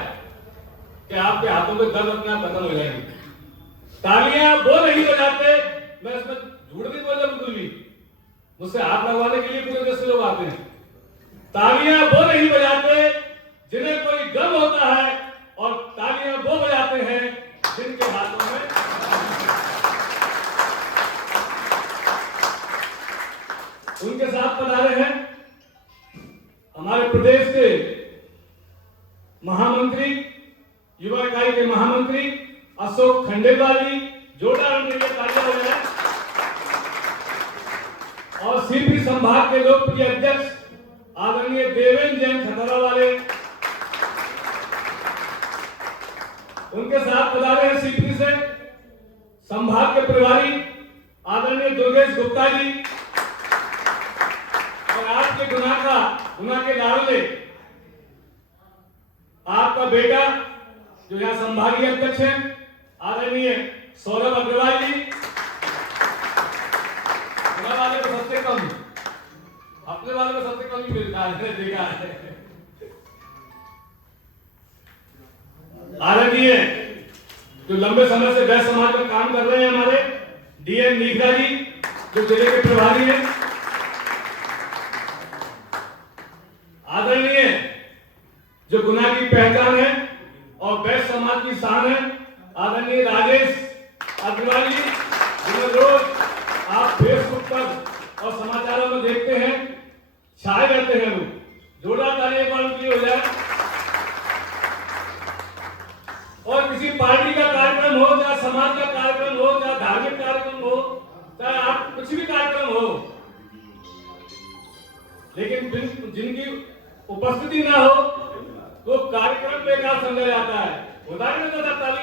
कि आपके हाथों में दर्द अपने आप खत्म हो जाएंगे। तालियां वो नहीं बजाते, मैं इसमें झूठ नहीं बोल रहा बिल्कुल भी, मुझसे हाथ लगवाने के लिए पूरे देश से लोग आते हैं। तालियां वो नहीं बजाते जिन्हें कोई गम होता है, और तालियां वो बजाते हैं जिनके हाथों में उनके साथ पधारे हैं हमारे प्रदेश के महामंत्री, युवा इकाई के महामंत्री अशोक खंडेलवाल जी। जोरदार उनके लिए तालियां हो जाए। और सीपी संभाग के लोकप्रिय अध्यक्ष आदरणीय देवेंद्र जैन खतरा वाले, उनके साथ पधारे हैं सीपी से संभाग के प्रभारी आदरणीय दुर्गेश गुप्ता जी। और आपके गुना के लाडले आपका बेटा जो यहाँ संभागीय अध्यक्ष है आदरणीय सौरभ अग्रवाल जी। गुना वाले को सबसे कम, अपने वाले को सबसे कम ही मिलता है, देखा है। आदरणीय जो लंबे समय से वैश्य समाज में काम कर रहे हैं हमारे डीएन नीखा जी, जो जिले के प्रभारी हैं। आदरणीय जो गुना की पहचान है और वैश्य समाज की शान है आदरणीय राजेश अग्रवाल जी, जिन्हें रोज आप फेसबुक पर और समाचारों में देखते हैं, छाए रहते हैं लोग। जोरदार तालियां एक बार उनकी हो जाए। और किसी पार्टी का कार्यक्रम हो, चाहे समाज का कार्यक्रम हो, चाहे धार्मिक कार्यक्रम हो, चाहे आप कुछ भी कार्यक्रम हो, लेकिन जिनकी उपस्थिति ना हो तो कार्यक्रम बेकार समझा जाता है। उदाहरण तो ताली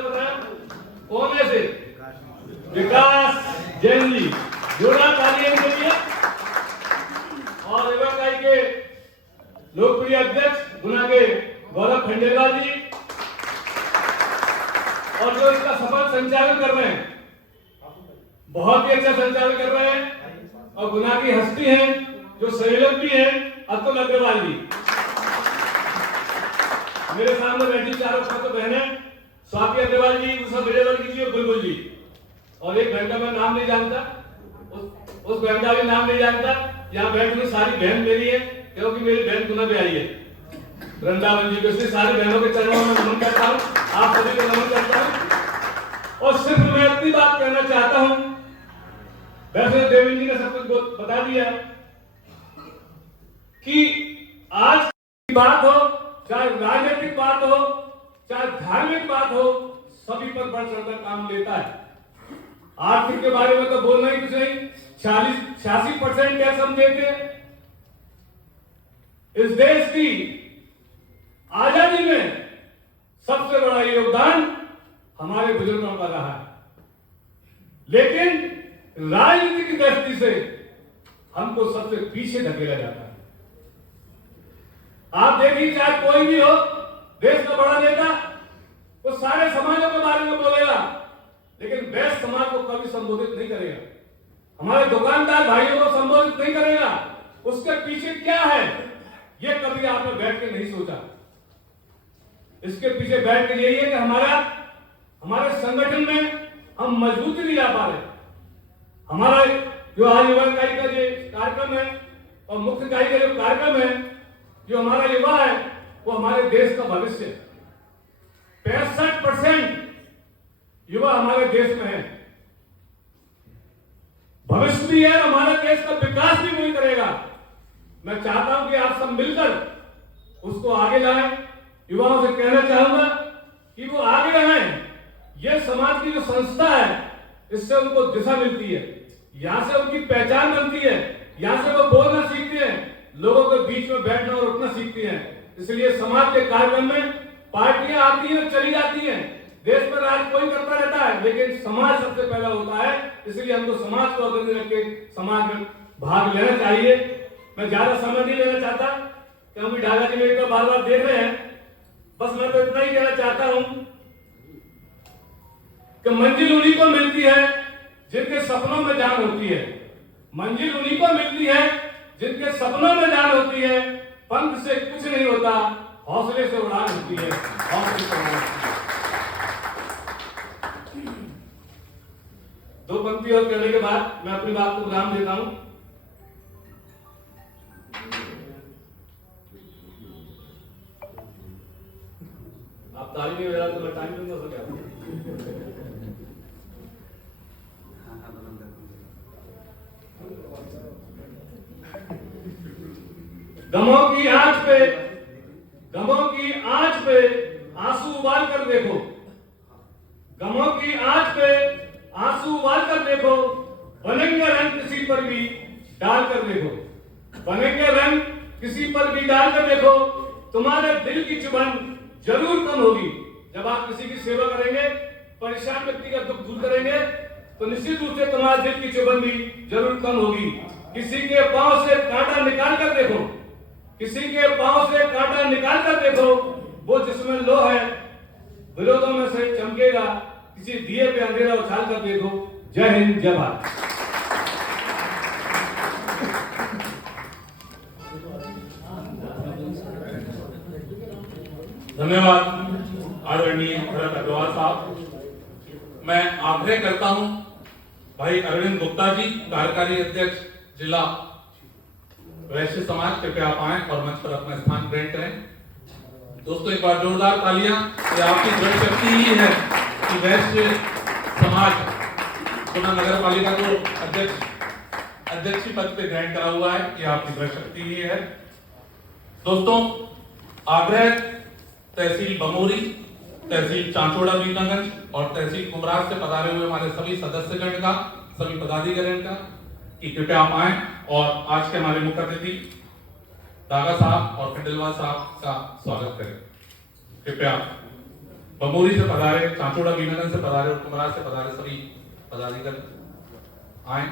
बताया कौन है से? विकास जैन जी। जोड़ा तालियां इनके लिए। और युवा इकाई के लोकप्रिय अध्यक्ष गुना के गौरव खंडेलवाल जी, और जो इसका सफल संचालन कर रहे हैं, बहुत ही अच्छा संचालन कर रहे हैं, और गुना की हस्ती हैं जो संयोजक भी हैं अतुल अग्रवाल जी। मेरे सामने बैठी चारों छात्र बहनें, स्वाति अग्रवाल जी, विजयवर्गीय जी और बुलबुल जी। और एक बहन का मैं नाम नहीं जानता, उस बहन का भी नाम नहीं जानता। यहाँ बैठी हुई सारी बहन मेरी है, क्योंकि मेरी बहन पुनः भी आई है वृंदावन जी को, इसलिए सारी बहनों के चरणों में नमन करता हूँ, आप सभी को नमन करता हूँ। और सिर्फ मैं अपनी बात कहना चाहता हूँ, वैसे देवेंद्र जी ने सब कुछ बता दिया कि आज की बात हो, चाहे राजनीतिक बात हो, चाहे धार्मिक बात हो, सभी पर बढ़ चढ़कर काम लेता है। आर्थिक के बारे में तो बोलना ही कुछ नहीं, 86% टैक्स हम देते हैं। इस देश की आजादी में सबसे बड़ा योगदान हमारे बुजुर्गों का रहा है, लेकिन राजनीति की दृष्टि से हमको सबसे पीछे धकेला जाता है। आप देखिए, चाहे कोई भी हो, देश का बड़ा नेता वो सारे समाजों के बारे में बोलेगा, लेकिन वैश्य समाज को कभी संबोधित नहीं करेगा, हमारे दुकानदार भाइयों को संबोधित नहीं करेगा। उसके पीछे क्या है, ये कभी आपने बैठ के नहीं सोचा। इसके पीछे बैठ के यही है कि हमारे संगठन में हम मजबूती नहीं ला पा रहे। हमारा जो आज युवा इकाई का जो कार्यक्रम है और मुख्य इकाई का जो कार्यक्रम है, जो हमारा युवा है वो हमारे देश का भविष्य है। 65% युवा हमारे देश में है, भविष्य भी है, हमारे देश का विकास भी वही करेगा। मैं चाहता हूं कि आप सब मिलकर उसको आगे लाएं। युवाओं से कहना चाहूंगा कि वो आगे रहें। ये समाज की जो संस्था है, इससे उनको दिशा मिलती है, यहां से उनकी पहचान बनती है, यहां से वो बोलना सीखते हैं, लोगों के बीच में बैठना और उठना सीखते हैं। इसलिए समाज के कार्यक्रम में पार्टियां आती हैं और चली जाती हैं, देश पर राज कोई करता रहता है, लेकिन समाज सबसे पहला होता है। इसलिए हमको समाज को अग्रणी रख के समाज में भाग लेना चाहिए। मैं ज्यादा समय नहीं लेना चाहता, क्योंकि ढाका जी मेरी तो बार बार देख रहे हैं। बस मैं तो इतना ही कहना चाहता हूं कि मंजिल उन्हीं को मिलती है जिनके सपनों में जान होती है। मंजिल उन्हीं को मिलती है जिनके सपनों में जान होती है। पंख से कुछ नहीं होता, हौसले से उड़ान होती है, हौसले से उड़ान होती है। दो पंक्ति और कहने के बाद मैं अपनी बात को विराम देता हूं। आप ताली नहीं बजा तो मैं टाइम दूंगा तो क्या? गमों की आंच पे आंसू उबाल कर देखो, गमों की आंच पे आंसू उबाल कर देखो, बनेंगे रंग किसी पर भी डाल कर देखो, बनेंगे रंग किसी पर भी डाल कर देखो, तुम्हारे दिल की चुभन जरूर कम होगी। जब आप किसी की सेवा करेंगे, परेशान व्यक्ति का दुख दूर करेंगे, तो निश्चित रूप से तुम्हारे दिल की चुभन भी जरूर कम होगी। किसी के पांव से कांटा निकाल कर देखो, किसी के पांव से कांटा निकाल कर देखो, वो जिसमें लो है विरोधों में से चमकेगा। किसी दिए पे अंधेरा उछाल कर देखो। जय हिंद, जय भारत। धन्यवाद आदरणीय भरत अग्रवाल साहब। मैं आग्रह करता हूं भाई अरविंद गुप्ता जी, कार्यकारी अध्यक्ष जिला वैश्य समाज, कृपया आप आए और मंच पर अपना स्थान ग्रहण करें। दोस्तों एक बार जोरदार तालियां। ये आपकी दृढ़ शक्ति ही है कि वैश्य समाज पुनः नगर पालिका को अध्यक्ष पद पे ग्रहण करा हुआ है, ये आपकी दृढ़ शक्ति ही है। दोस्तों आग्रह तहसील बमोरी, तहसील चांचोड़ा बीनागंज और तहसील कुमराज से पधारे हुए हमारे सभी सदस्यगण का, सभी पदाधिकारियों का कि कृपया आप आए और आज के हमारे मुख्य अतिथि दागा साहब और खंडेलवाल साहब का स्वागत करें। कृपया बमोरी से पधारे, चांचोड़ा बीनागंज से पधारे और कुमराज से पधारे सभी पदाधिकारी आए।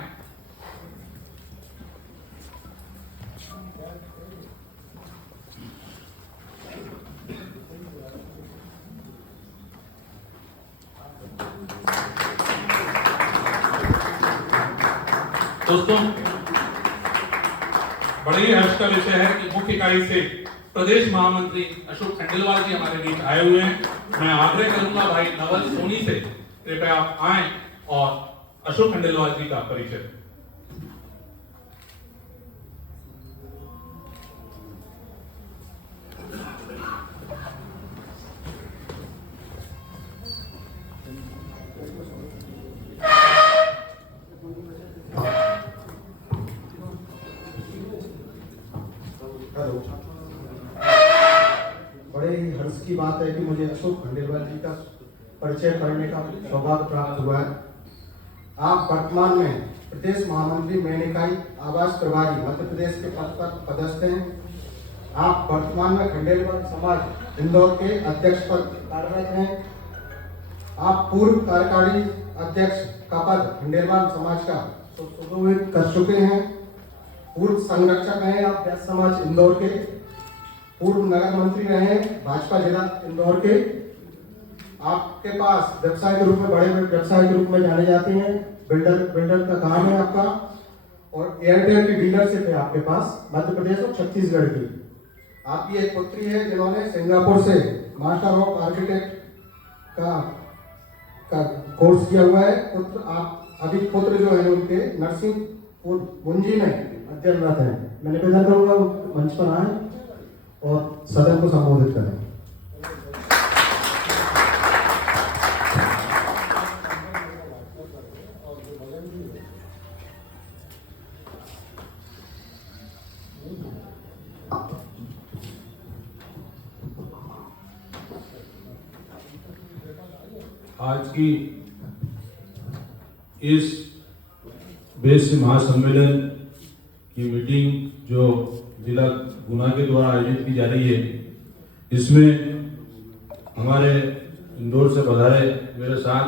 दोस्तों बड़े ही हर्ष का विषय है कि मुख्य इकाई से प्रदेश महामंत्री अशोक खंडेलवाल जी हमारे बीच आए हुए हैं। मैं आग्रह करूंगा भाई नवल सोनी से कृपया आप आए और अशोक खंडेलवाल जी का परिचय। करो। बड़े ही हर्ष की बात है कि मुझे अशोक खंडेलवाल जी का परिचय करने का सौभाग्य प्राप्त हुआ है। आप वर्तमान में प्रदेश महामंत्री मेनकाई आवास प्रभारी मध्य प्रदेश के पद पर पदस्थ हैं। आप वर्तमान में खंडेलवाल समाज इंदौर के अध्यक्ष पद कार्यरत हैं। आप पूर्व कार्यकारी अध्यक्ष का पद खंडेलवाल समाज का सुशोभित कर चुके हैं। पूर्व संरक्षक हैं आप व्यास समाज इंदौर के। पूर्व नगर मंत्री रहे भाजपा जिला इंदौर के। आपके पास व्यवसाय के रूप में बड़े व्यवसाय के रूप में जाने जाते हैं। बिल्डर का काम है आपका, और एयरटेल की डीलरशिप है आपके पास मध्य प्रदेश और छत्तीसगढ़ की। आपकी एक पुत्री है जिन्होंने सिंगापुर से मास्टर ऑफ आर्किटेक्ट का कोर्स किया हुआ है। पुत्र जो है उनके नरसिंहपुर मुंजी में अध्ययनरत हैं। मैं निवेदन करूंगा मंच पर आए और सदन को संबोधित करें। आज की इस बेस महासम्मेलन की मीटिंग जो जिला गुना के द्वारा आयोजित की जा रही है, इसमें हमारे इंदौर से पधारे मेरे साथ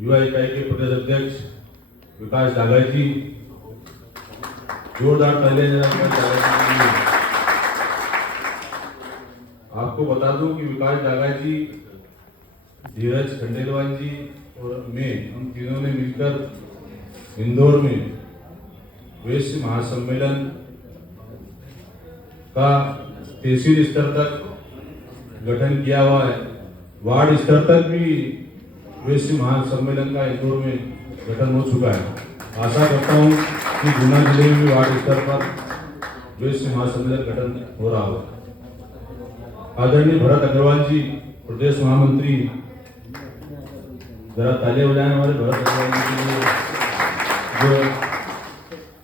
युवा इकाई के प्रदेश अध्यक्ष विकास डागा जी, जोरदार तालियां जरा। आपको बता दूं कि विकास डागा जी, धीरज खंडेलवाल जी और मैं, हम तीनों ने मिलकर इंदौर में वैश्य महासम्मेलन का तहसील स्तर तक गठन किया हुआ है। वार्ड स्तर तक भी वैश्य महासम्मेलन का इंदौर में गठन हो चुका है। आशा करता हूं कि गुना जिले में भी वार्ड स्तर पर वैश्य महासम्मेलन गठन हो रहा हो। आदरणीय भरत अग्रवाल जी, प्रदेश महामंत्री, जरा तालियां बजाएं हमारे भरत अग्रवाल जी के लिए, जो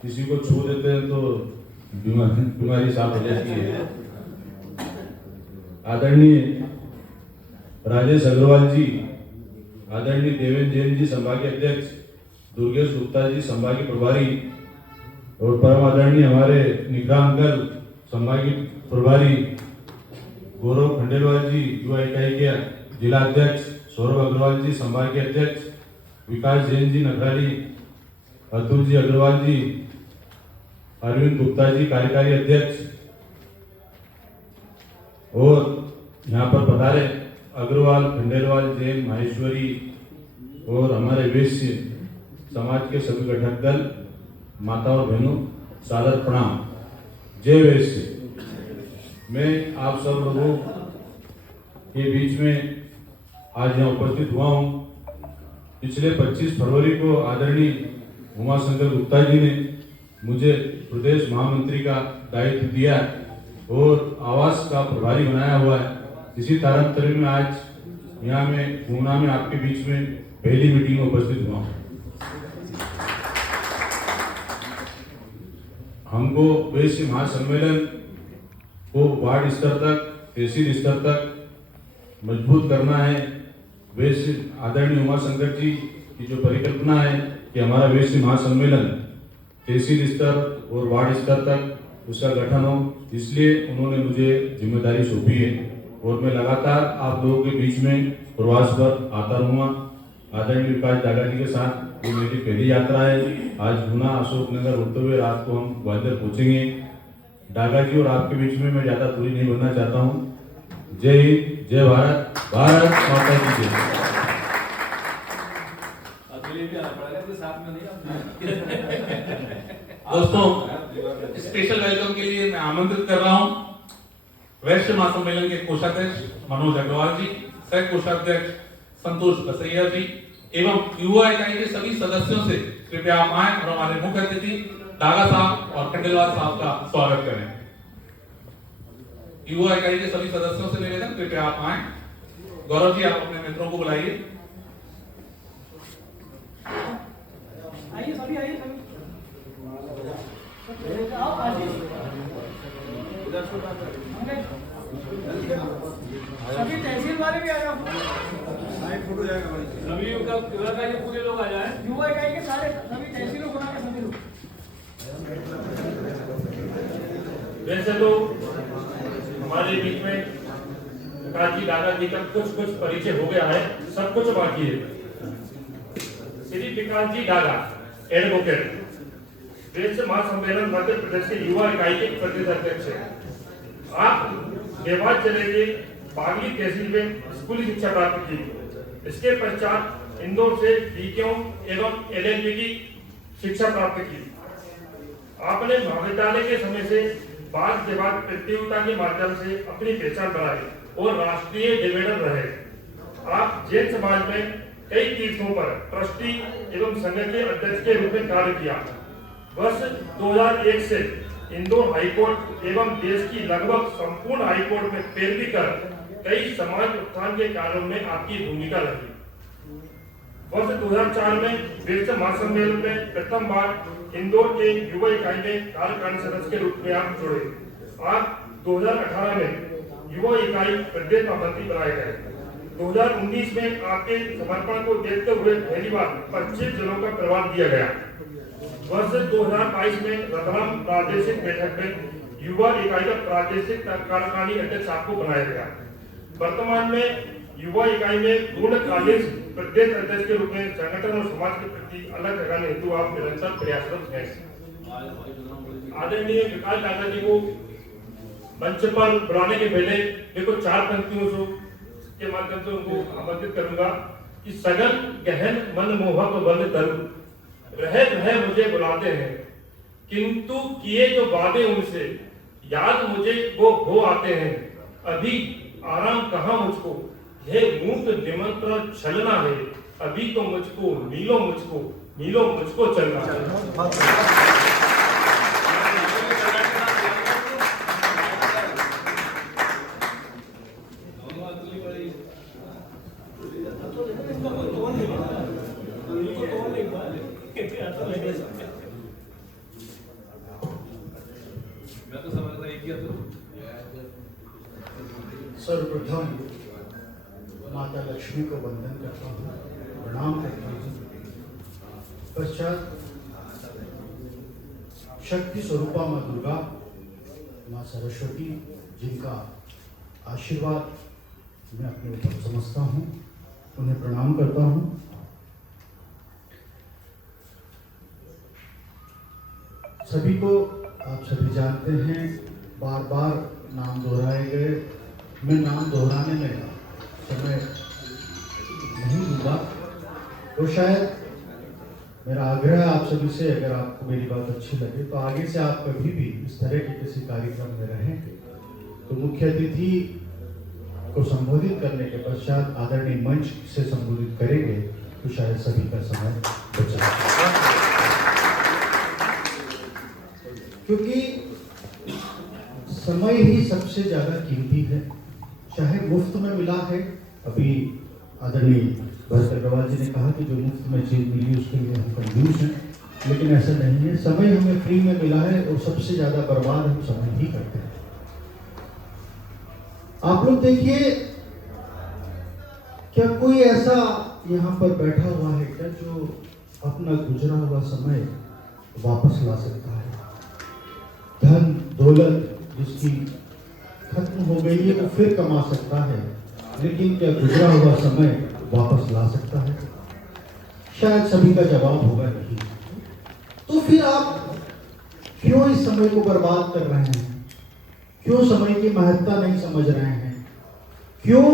किसी को छू देते हैं तो बीमारी साफ हो जाती है। आदरणीय राजेश अग्रवाल जी, आदरणीय देवेंद्र जैन जी संभागीय अध्यक्ष, दुर्गेश गुप्ता जी संभागीय प्रभारी, और परम आदरणीय हमारे निग्रा अंकल संभागीय प्रभारी, गौरव खंडेलवाल जी युवा इकाई के जिला अध्यक्ष, सौरभ अग्रवाल जी संभागीय अध्यक्ष, विकास जैन जी नखराली, अतुल जी अग्रवाल जी, अरविंद गुप्ता जी कार्यकारी अध्यक्ष, और यहाँ पर पधारे अग्रवाल, खंडेलवाल, जैन, माहेश्वरी और हमारे वैश्य समाज के सभी घटक दल, माता और बहनों, सादर प्रणाम। जय वैश्य। मैं आप सब लोगों के बीच में आज यहाँ उपस्थित हुआ हूँ। पिछले 25 फरवरी को आदरणीय उमाशंकर गुप्ता जी ने मुझे प्रदेश महामंत्री का दायित्व दिया और आवास का प्रभारी बनाया हुआ है। इसी तारतम्य में आज यहाँ मैं गुना में आपके बीच में पहली मीटिंग में उपस्थित हुआ हूँ। हमको वैश्य महासम्मेलन को वार्ड स्तर तक, तहसील स्तर तक मजबूत करना है। वैश्य आदरणीय उमाशंकर जी की जो परिकल्पना है कि हमारा वैश्य महासम्मेलन तहसील स्तर और वार्ड स्तर तक उसका गठन हो, इसलिए उन्होंने मुझे जिम्मेदारी सौंपी है और मैं लगातार आप लोगों के बीच में प्रवास पर आता रहूँगा। आदरणीय विकास डागा जी के साथ ये मेरी पहली यात्रा है। आज गुना अशोकनगर होते हुए रात को हम ग्वालियर पहुँचेंगे। डागा जी और आपके बीच में मैं ज़्यादा दूरी नहीं बनना चाहता हूँ। जय हिंद, जय भारत, भारत माता की जय। दोस्तों, स्पेशल वेलकम के लिए मैं आमंत्रित कर रहा हूं वैश्य महासम्मेलन के कोषाध्यक्ष मनोज अग्रवाल जी, सह कोषाध्यक्ष संतोष बसैया जी एवं युवा इकाई के सभी सदस्यों से कृपया आप आए और हमारे मुख्य अतिथि डागा साहब और खंडेलवाल साहब का स्वागत करें। युवा इकाई के सभी सदस्यों से निवेदन, कृपया आप आए। गौरव जी, आप अपने मित्रों को बुलाइए। आइए सभी, आइए सभी। सभी तहसील वाले भी आ जाओ, सभी का पूरे लोग आ जाए। युवा इकाई के सारे सभी तहसीलों को के सभी लोग। वैसे तो हमारे बीच में विकास जी दादा जी का कुछ परिचय हो गया है, सब कुछ बाकी है। श्री विकास जी दादा एडवोकेट, देश महासम्मेलन मध्य प्रदेश के युवा इकाई के प्रदेश अध्यक्ष है। आप देवास जिले के बागली तहसील में स्कूली शिक्षा प्राप्त की। इसके पश्चात इंदौर से बीकॉम एवं एलएलबी की शिक्षा प्राप्त की। आपने महाविद्यालय के समय से बाल विवाद प्रतियोगिता के माध्यम से अपनी पहचान बनाई और राष्ट्रीय डिबेटर रहे। आप जैन समाज में कई तीर्थों पर ट्रस्टी एवं संघ के अध्यक्ष के रूप में कार्य किया। वर्ष 2001 से इंदौर हाईकोर्ट एवं देश की लगभग संपूर्ण हाईकोर्ट में पैरवी कर कई समाज उत्थान के कार्यों में आपकी भूमिका रही। वर्ष 2004 में विश्व महासम्मेलन में प्रथम बार इंदौर के युवा इकाई में कार्यकारिणी सदस्य के रूप में आप जुड़े। आप 2018 में युवा इकाई प्रदेश महामंत्री बनाए गए। 2019 में आपके समर्पण को देखते हुए पहली बार 25 जिलों का प्रभार दिया गया। वर्ष 2022 में रतलाम प्रादेशिक बैठक में युवा इकाई का प्रादेशिक कार्यकारिणी अध्यक्ष आपको बनाया गया। वर्तमान में युवा इकाई में पूर्णकालीन प्रदेश अध्यक्ष के रूप में संगठन और समाज के प्रति अलग जगाने हेतु आप निरंतर प्रयासरत हैं। आदरणीय विकास दादा जी को मंच पर बुलाने के पहले देखो 4 पंक्तियों के माध्यम से उनको आमंत्रित करूंगा कि सगल गहन मन मोहक वन तरु रह मुझे बुलाते हैं, किंतु किए जो वादे उनसे याद मुझे वो हो आते हैं। अभी आराम कहाँ मुझको, यह मूर्त निमंत्रण छलना है। अभी तो मुझको मीलों मुझको चलना है। सर्वप्रथम माता लक्ष्मी को वंदन करता हूँ, प्रणाम करता हूँ। पश्चात शक्ति स्वरूपा माँ दुर्गा, माँ सरस्वती जिनका आशीर्वाद मैं अपने ऊपर समझता हूँ, उन्हें प्रणाम करता हूँ। सभी को आप सभी जानते हैं, बार बार नाम दोहराए गए। मैं नाम दोहराने में समय नहीं दूंगा, तो शायद मेरा आग्रह है आप सभी से, अगर आपको मेरी बात अच्छी लगे तो आगे से आप कभी भी इस तरह के किसी कार्यक्रम में रहें तो मुख्य अतिथि को संबोधित करने के पश्चात आदरणीय मंच से संबोधित करेंगे, तो शायद सभी का समय बचा। क्योंकि समय ही सबसे ज्यादा कीमती है, चाहे मुफ्त में मिला है। अभी आदरणीय भरत अग्रवाल जी ने कहा कि जो मुफ्त में चीज मिली उसके लिए हम कंजूस हैं, लेकिन ऐसा नहीं है। समय हमें फ्री में मिला है और सबसे ज्यादा बर्बाद हम समय ही करते हैं। आप लोग देखिए, क्या कोई ऐसा यहाँ पर बैठा हुआ है क्या जो अपना गुजरा हुआ समय वापस ला सकता है? धन दौलत जिसकी खत्म हो गई है वो फिर कमा सकता है, लेकिन क्या गुजरा हुआ समय वापस ला सकता है? शायद सभी का जवाब होगा नहीं। तो फिर आप क्यों इस समय को बर्बाद कर रहे हैं? क्यों समय की महत्ता नहीं समझ रहे हैं? क्यों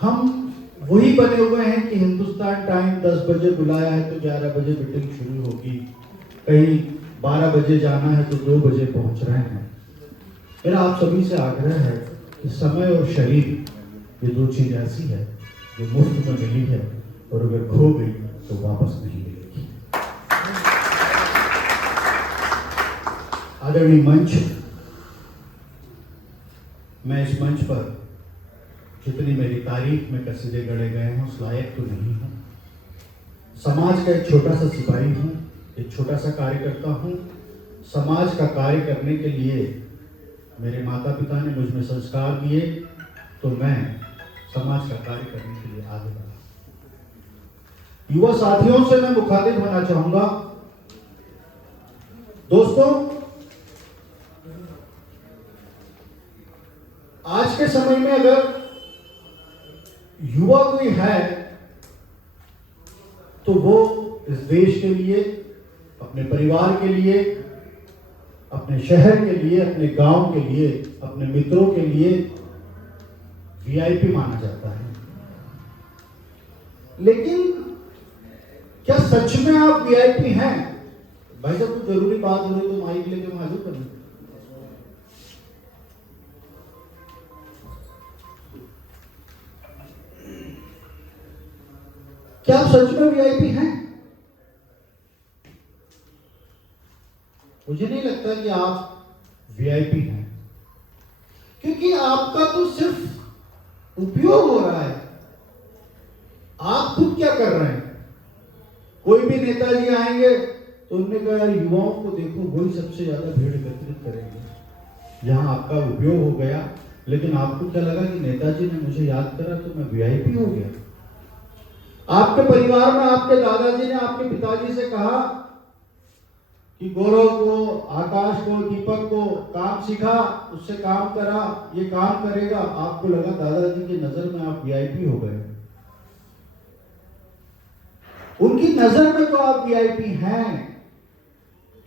हम वही बने हुए हैं कि हिंदुस्तान टाइम 10 बजे बुलाया है तो 11 बजे मीटिंग शुरू होगी, कहीं 12 बजे जाना है तो 2 बजे पहुंच रहे हैं। मेरा आप सभी से आग्रह है कि समय और शरीर ये 2 चीज ऐसी है जो मुफ्त में मिली है और अगर खो गई तो वापस नहीं मिलेगी। आदरणीय मंच, मैं इस मंच पर जितनी मेरी तारीफ में कसीदे गढ़े गए हैं उस लायक तो नहीं हूँ। समाज का एक छोटा सा सिपाही हूँ, एक छोटा सा कार्यकर्ता हूँ। समाज का कार्य करने के लिए मेरे माता पिता ने मुझ में संस्कार दिए, तो मैं समाज का कार्य करने के लिए आगे बढ़ा। युवा साथियों से मैं मुखातिब होना चाहूंगा। दोस्तों, आज के समय में अगर युवा कोई है तो वो इस देश के लिए, अपने परिवार के लिए, अपने शहर के लिए, अपने गांव के लिए, अपने मित्रों के लिए वीआईपी माना जाता है। लेकिन क्या सच में आप वीआईपी हैं? भाई साहब, कुछ जरूरी बात हो रही तो माइक लेके मैं हाजिर करूं। क्या आप सच में वीआईपी हैं? मुझे नहीं लगता कि आप वीआईपी हैं, क्योंकि आपका तो सिर्फ उपयोग हो रहा है। आप खुद क्या कर रहे हैं? कोई भी नेताजी आएंगे तो उन्होंने कहा, यार युवाओं को देखो, वही सबसे ज्यादा भीड़ एकत्रित करेंगे। यहां आपका उपयोग हो गया, लेकिन आपको क्या लगा कि नेताजी ने मुझे याद करा तो मैं वीआईपी हो गया। आपके परिवार में आपके दादाजी ने आपके पिताजी से कहा कि गौरव को, आकाश को, दीपक को काम सिखा, उससे काम करा, ये काम करेगा। आपको लगा दादाजी की नजर में आप वीआईपी हो गए। उनकी नजर में तो आप वीआईपी हैं,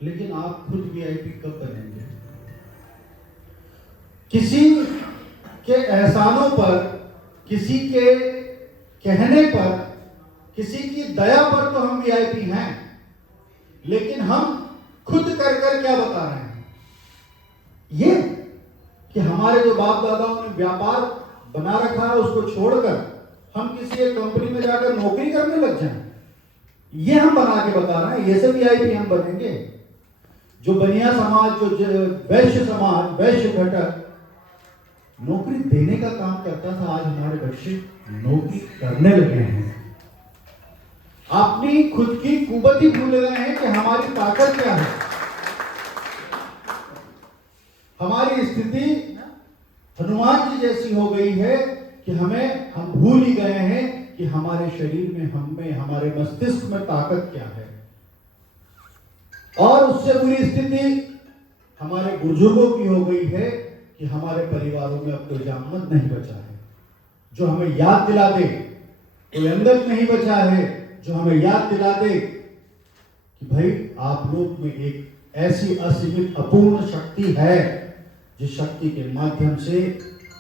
लेकिन आप खुद वीआईपी कब बनेंगे? किसी के एहसानों पर, किसी के कहने पर, किसी की दया पर तो हम वीआईपी हैं, लेकिन हम खुद कर कर क्या बता रहे हैं? ये कि हमारे जो बाप दादाओं ने व्यापार बना रखा है उसको छोड़कर हम किसी एक कंपनी में जाकर नौकरी करने लग जाएं, ये हम बना के बता रहे हैं। ये सब वीआईपी हम बनेंगे? जो बनिया समाज, जो वैश्य समाज, वैश्य घटक नौकरी देने का काम करता था, आज हमारे बच्चे नौकरी करने लगे हैं। अपनी खुद की कुवत ही भूल गए हैं कि हमारी ताकत क्या है। हमारी स्थिति हनुमान जी जैसी हो गई है कि हम भूल ही गए हैं कि हमारे शरीर में, हमारे मस्तिष्क में ताकत क्या है। और उससे बुरी स्थिति हमारे बुजुर्गों की हो गई है कि हमारे परिवारों में अब कोई जामत नहीं बचा है जो हमें याद दिला दे, कोई अंगत नहीं बचा है जो हमें याद दिला दे कि भाई आप लोग में एक ऐसी असीमित अपूर्ण शक्ति है जिस शक्ति के माध्यम से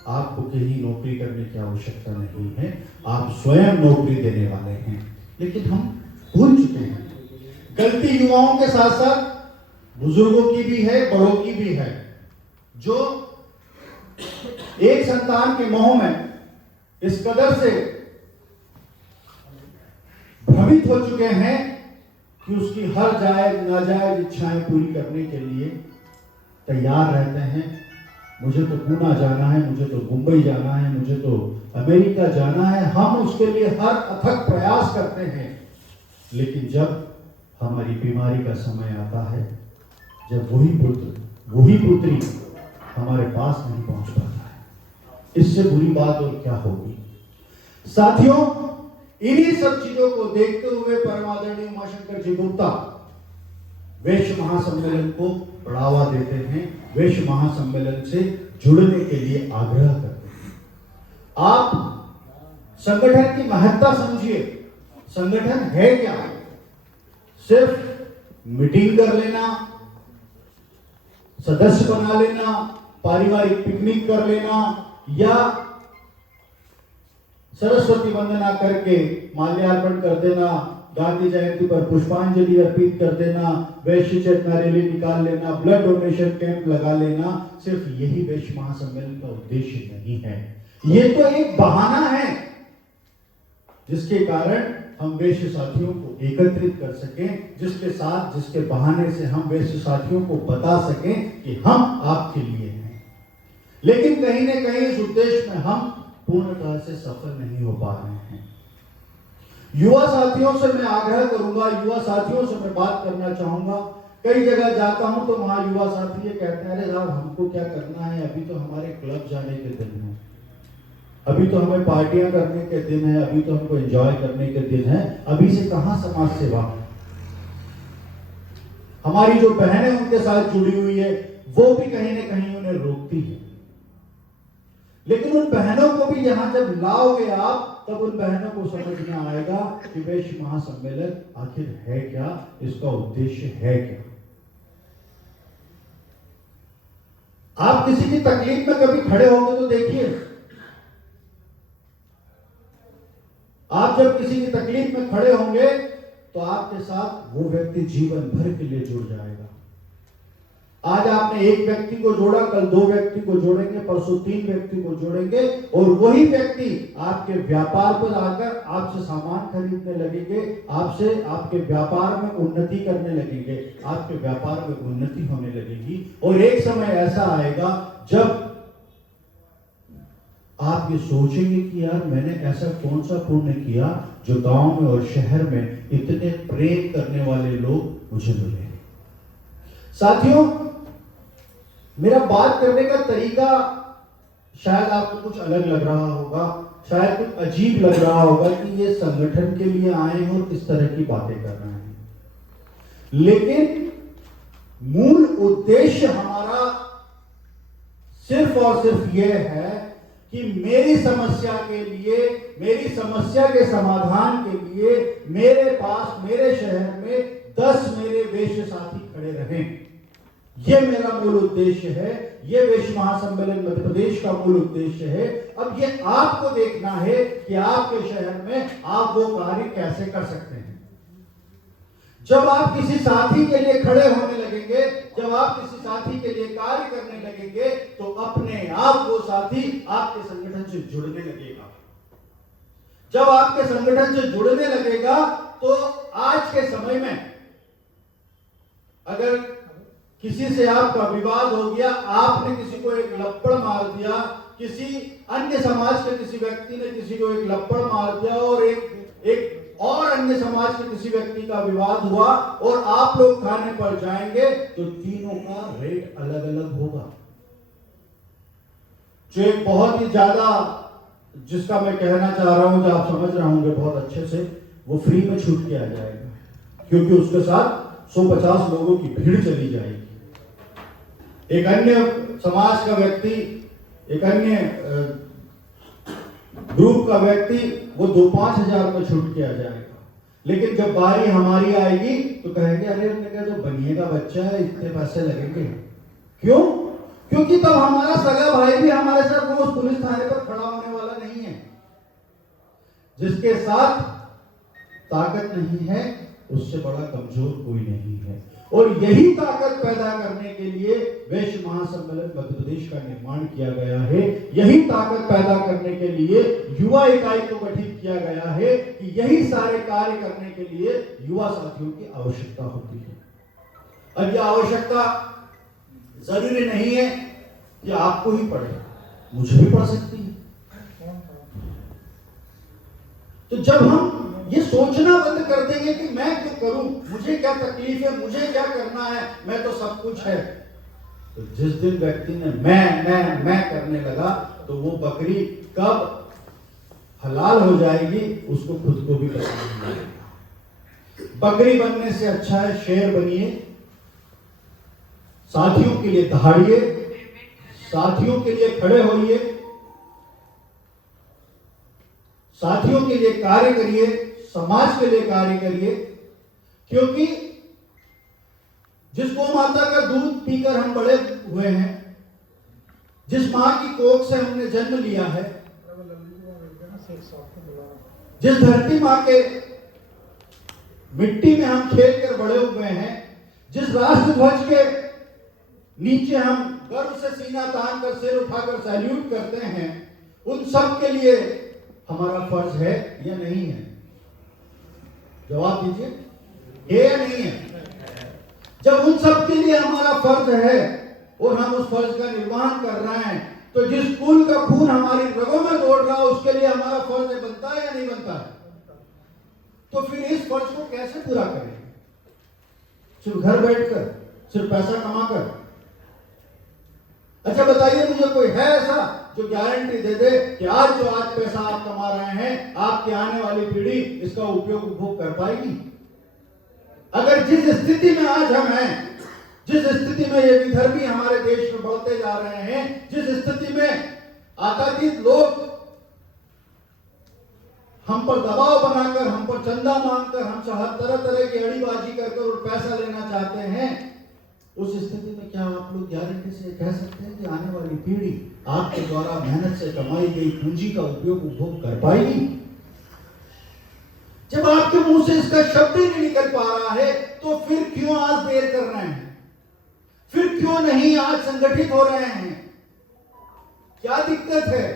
आपको कहीं नौकरी करने की आवश्यकता नहीं है, आप स्वयं नौकरी देने वाले हैं। लेकिन हम भूल चुके हैं। गलती युवाओं के साथ साथ बुजुर्गों की भी है, बड़ों की भी है, जो एक संतान के मोह में इस कदर से भ्रमित हो चुके हैं कि उसकी हर जायज नाजायज इच्छाएं पूरी करने के लिए तैयार रहते हैं। मुझे तो पूना जाना है, मुझे तो मुंबई जाना है, मुझे तो अमेरिका जाना है। हम उसके लिए हर अथक प्रयास करते हैं, लेकिन जब हमारी बीमारी का समय आता है, जब वही पुत्र, वही पुत्री हमारे पास नहीं पहुंच पाता है, इससे बुरी बात और क्या होगी। साथियों, इन्हीं सब चीजों को देखते हुए परम आदरणीय उमाशंकर जी गुप्ता वैश्य महासम्मेलन को बढ़ावा देते हैं, वैश्य महासम्मेलन से जुड़ने के लिए आग्रह करते हैं। आप संगठन की महत्ता समझिए। संगठन है क्या? सिर्फ मीटिंग कर लेना, सदस्य बना लेना, पारिवारिक पिकनिक कर लेना, या सरस्वती वंदना करके माल्यार्पण कर देना, गांधी जयंती पर पुष्पांजलि अर्पित कर देना, वैश्य चेतना रैली निकाल लेना, ब्लड डोनेशन कैंप लगा लेना, सिर्फ यही वैश्य महासम्मेलन का उद्देश्य नहीं है। ये तो एक बहाना है जिसके कारण हम वैश्य साथियों को एकत्रित कर सकें, जिसके बहाने से हम वैश्य साथियों को बता सकें कि हम आपके लिए हैं। लेकिन कहीं न कहीं इस उद्देश्य में हम पूर्णतः से सफल नहीं हो पा रहे हैं। युवा साथियों से मैं आग्रह करूंगा, युवा साथियों से मैं बात करना चाहूंगा कई जगह जाता हूं तो वहां युवा साथी ये कहते हैं, अरे साहब हमको क्या करना है, अभी तो हमारे क्लब जाने के दिन है, अभी तो हमें पार्टियां करने के दिन है, अभी तो हमको एंजॉय करने के दिन है, अभी से कहां समाज सेवा। हमारी जो बहनें उनके साथ जुड़ी हुई है वो भी कहीं ना कहीं उन्हें रोकती है। लेकिन उन बहनों को भी यहां जब लाओगे आप, तब उन बहनों को समझ में आएगा कि वैश्य महासम्मेलन आखिर है क्या, इसका उद्देश्य है क्या। आप किसी की तकलीफ में कभी खड़े होंगे तो देखिए, आप जब किसी की तकलीफ में खड़े होंगे तो आपके साथ वो व्यक्ति जीवन भर के लिए जुड़ जाएगा। आज आपने एक व्यक्ति को जोड़ा, कल 2 व्यक्ति को जोड़ेंगे, परसों 3 व्यक्ति को जोड़ेंगे, और वही व्यक्ति आपके व्यापार पर आकर आपसे सामान खरीदने लगेंगे, आपसे आपके व्यापार में उन्नति करने लगेंगे, आपके व्यापार में उन्नति होने लगेगी। और एक समय ऐसा आएगा जब आप ये सोचेंगे कि यार मैंने ऐसा कौन सा पुण्य किया जो गांव में और शहर में इतने प्रेम करने वाले लोग मुझे मिले। साथियों, मेरा बात करने का तरीका शायद आपको कुछ अलग लग रहा होगा, शायद कुछ अजीब लग रहा होगा कि ये संगठन के लिए आए हैं और किस तरह की बातें कर रहे हैं, लेकिन मूल उद्देश्य हमारा सिर्फ और सिर्फ यह है कि मेरी समस्या के लिए, मेरी समस्या के समाधान के लिए मेरे पास, मेरे शहर में 10 मेरे वेश्य साथी खड़े रहें। यह मेरा मूल उद्देश्य है, यह वेश्य महासम्मेलन मध्य प्रदेश का मूल उद्देश्य है। अब यह आपको देखना है कि आपके शहर में आप वो कार्य कैसे कर सकते हैं। जब आप किसी साथी के लिए खड़े होने लगेंगे, जब आप किसी साथी के लिए कार्य करने लगेंगे, तो अपने आप वो साथी आपके संगठन से जुड़ने लगेगा। जब आपके संगठन से जुड़ने लगेगा तो आज के समय में अगर किसी से आपका विवाद हो गया, आपने किसी को एक लप्पड़ मार दिया, किसी अन्य समाज के किसी व्यक्ति ने किसी को एक लप्पड़ मार दिया और एक और अन्य समाज के किसी व्यक्ति का विवाद हुआ और आप लोग खाने पर जाएंगे, तो तीनों का रेट अलग अलग होगा। जो एक बहुत ही ज्यादा, जिसका मैं कहना चाह रहा हूं, जो आप समझ रहे होंगे बहुत अच्छे से, वो फ्री में छूट के आ जाएगा, क्योंकि उसके साथ 150 लोगों की भीड़ चली जाएगी। एक अन्य समाज का व्यक्ति, एक अन्य ग्रुप का व्यक्ति, वो 2-5 हजार में छूट के आ जाएगा। लेकिन जब बारी हमारी आएगी तो कहेंगे, अरे उन्होंने कहा जो बनिएगा बच्चा है, इतने पैसे लगेंगे। क्यों? क्योंकि तब हमारा सगा भाई भी हमारे साथ रोज पुलिस थाने पर खड़ा होने वाला नहीं है। जिसके साथ ताकत नहीं है, उससे बड़ा कमजोर कोई नहीं है। और यही ताकत पैदा करने के लिए वैश्य महासम्मेलन मध्य प्रदेश का निर्माण किया गया है। यही ताकत पैदा करने के लिए युवा इकाई को गठित किया गया है कि यही सारे कार्य करने के लिए युवा साथियों की आवश्यकता होती है। अब यह आवश्यकता जरूरी नहीं है कि आपको ही पड़े, मुझे भी पड़ सकती है। तो जब हम ये सोचना बंद कर देंगे कि मैं क्यों करूं, मुझे क्या तकलीफ है, मुझे क्या करना है, मैं तो सब कुछ है, तो जिस दिन व्यक्ति ने मैं करने लगा, तो वो बकरी कब हलाल हो जाएगी उसको खुद को भी पता नहीं लगेगा। बकरी बनने से अच्छा है शेर बनिए, साथियों के लिए दहाड़िए, साथियों के लिए खड़े होइए, साथियों के लिए कार्य करिए, समाज के लिए कार्य करिए। क्योंकि जिस गौ माता का दूध पीकर हम बड़े हुए हैं, जिस मां की कोख से हमने जन्म लिया है, जिस धरती मां के मिट्टी में हम खेल कर बड़े हुए हैं, जिस राष्ट्र ध्वज के नीचे हम गर्व से सीना तान कर सिर उठाकर सैल्यूट करते हैं, उन सब के लिए हमारा फर्ज है या नहीं है? जवाब दीजिए, है या नहीं है? जब उन सब के लिए हमारा फर्ज है और हम उस फर्ज का निर्वहन कर रहे हैं, तो जिस कुल का खून हमारी रगों में दौड़ रहा है उसके लिए हमारा फर्ज है, बनता है या नहीं बनता है? तो फिर इस फर्ज को कैसे पूरा करें? सिर्फ घर बैठकर, सिर्फ पैसा कमाकर? अच्छा बताइए मुझे, कोई है ऐसा जो गारंटी दे दे कि आज जो आज पैसा आप कमा रहे हैं, आपकी आने वाली पीढ़ी इसका उपयोग उपभोग कर पाएगी? अगर जिस स्थिति में आज हम हैं, जिस स्थिति में ये विधर्मी हमारे देश में बढ़ते जा रहे हैं, जिस स्थिति में आतंकित लोग हम पर दबाव बनाकर, हम पर चंदा मांगकर, हमसे हर तरह तरह की अड़ीबाजी करके और पैसा लेना चाहते हैं, उस स्थिति में क्या आप लोग गारंटी से कह सकते हैं कि आने वाली पीढ़ी आपके द्वारा मेहनत से कमाई गई पूंजी का उपयोग उपभोग कर पाएगी? जब आपके मुंह से इसका शब्द ही नहीं निकल पा रहा है, तो फिर क्यों आज देर कर रहे हैं? फिर क्यों नहीं आज संगठित हो रहे हैं? क्या दिक्कत है?